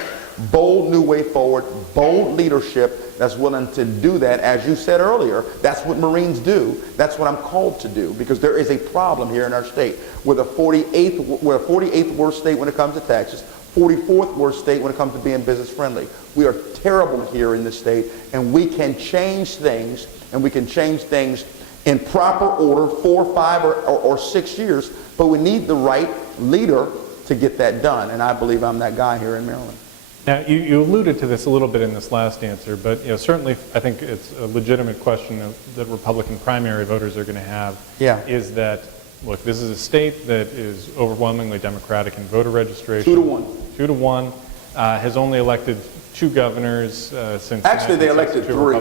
new way forward, bold leadership that's willing to do that. As you said earlier, that's what Marines do. That's what I'm called to do, because there is a problem here in our state. We're the 48th worst state when it comes to taxes, 44th worst state when it comes to being business friendly. We are terrible here in this state, and we can change things, and we can change things in proper order, 4, 5, or 6 years, but we need the right leader to get that done, and I believe I'm that guy here in Maryland. Now, you alluded to this a little bit in this last answer, but certainly I think it's a legitimate question that Republican primary voters are going to have. Yeah. Is that, look, this is a state that is overwhelmingly Democratic in voter registration. 2 to 1. 2 to 1. Has only elected 2 governors since. Actually, they elected 3.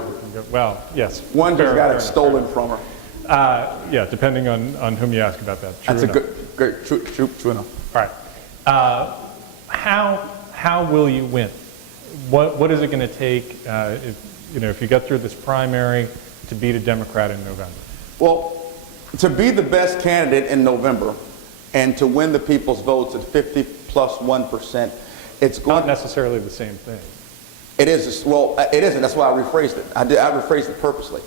Well, yes. One just got it stolen from her. Yeah, depending on whom you ask about that. True That's enough. true enough. All right. How will you win? What is it going to take if you get through this primary to beat a Democrat in November? Well, to be the best candidate in November and to win the people's votes at 50+1%, it's going not necessarily the same thing. It is. Well, it isn't. That's why I rephrased it. I rephrased it purposely,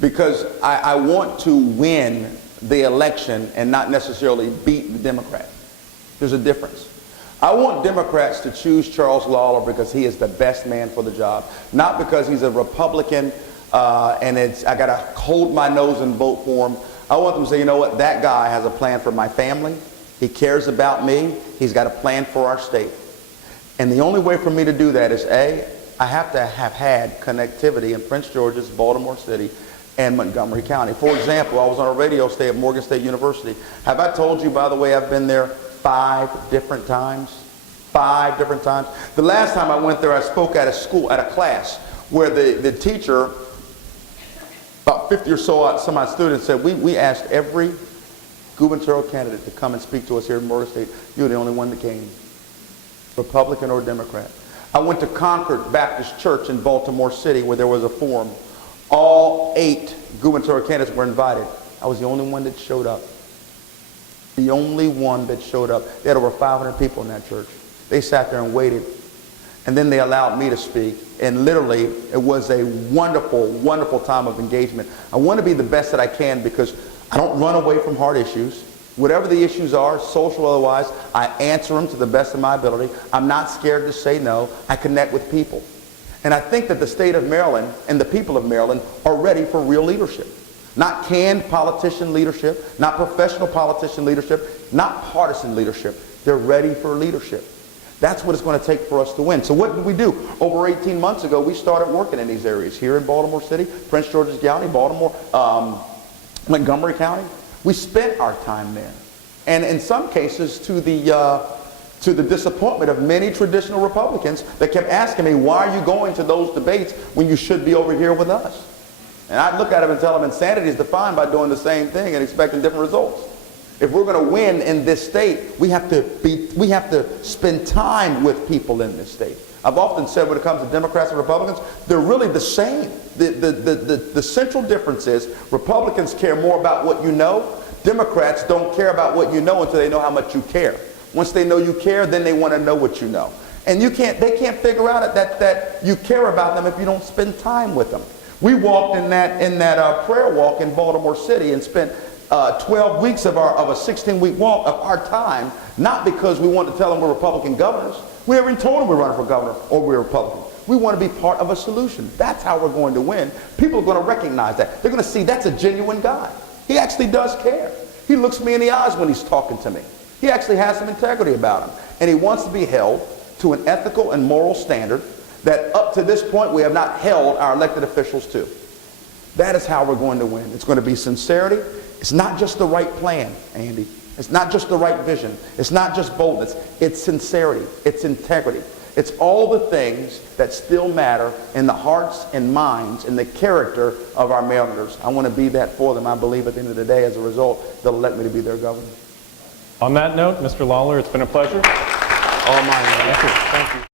because I want to win the election and not necessarily beat the Democrat. There's a difference. I want Democrats to choose Charles Lollar because he is the best man for the job, not because he's a Republican and I got to hold my nose and vote for him. I want them to say, you know what, that guy has a plan for my family. He cares about me. He's got a plan for our state. And the only way for me to do that is, A, I have to have had connectivity in Prince George's, Baltimore City, and Montgomery County. For example, I was on a radio stay at Morgan State University. Have I told you, by the way, I've been there 5 different times? 5 different times. The last time I went there, I spoke at a school, at a class, where the teacher, about 50 or so some odd students, said, we asked every gubernatorial candidate to come and speak to us here in Morgan State. You're the only one that came, Republican or Democrat. I went to Concord Baptist Church in Baltimore City where there was a forum. All 8 gubernatorial candidates were invited. I was the only one that showed up. The only one that showed up. They had over 500 people in that church. They sat there and waited. And then they allowed me to speak. And literally, it was a wonderful, wonderful time of engagement. I want to be the best that I can because I don't run away from hard issues. Whatever the issues are, social or otherwise, I answer them to the best of my ability. I'm not scared to say no. I connect with people. And I think that the state of Maryland and the people of Maryland are ready for real leadership. Not canned politician leadership, not professional politician leadership, not partisan leadership. They're ready for leadership. That's what it's going to take for us to win. So what did we do? Over 18 months ago, we started working in these areas here in Baltimore City, Prince George's County, Baltimore, Montgomery County. We spent our time there. And in some cases, to the disappointment of many traditional Republicans that kept asking me, why are you going to those debates when you should be over here with us? And I'd look at them and tell them insanity is defined by doing the same thing and expecting different results. If we're going to win in this state, we have to spend time with people in this state. I've often said when it comes to Democrats and Republicans, they're really the same. The central difference is Republicans care more about what you know. Democrats don't care about what you know until they know how much you care. Once they know you care, then they want to know what you know. And they can't figure out that you care about them if you don't spend time with them. We walked in that prayer walk in Baltimore City and spent 12 weeks of a 16-week walk of our time, not because we wanted to tell them we're Republican governors. We never even told them we're running for governor or we're Republican. We want to be part of a solution. That's how we're going to win. People are going to recognize that. They're going to see that's a genuine guy. He actually does care. He looks me in the eyes when he's talking to me. He actually has some integrity about him. And he wants to be held to an ethical and moral standard that up to this point we have not held our elected officials to. That is how we're going to win. It's going to be sincerity. It's not just the right plan, Andy. It's not just the right vision. It's not just boldness. It's sincerity. It's integrity. It's all the things that still matter in the hearts and minds and the character of our Marylanders. I want to be that for them. I believe at the end of the day, as a result, they'll elect me to be their governor. On that note, Mr. Lollar, it's been a pleasure. All mine. Thank you. Thank you.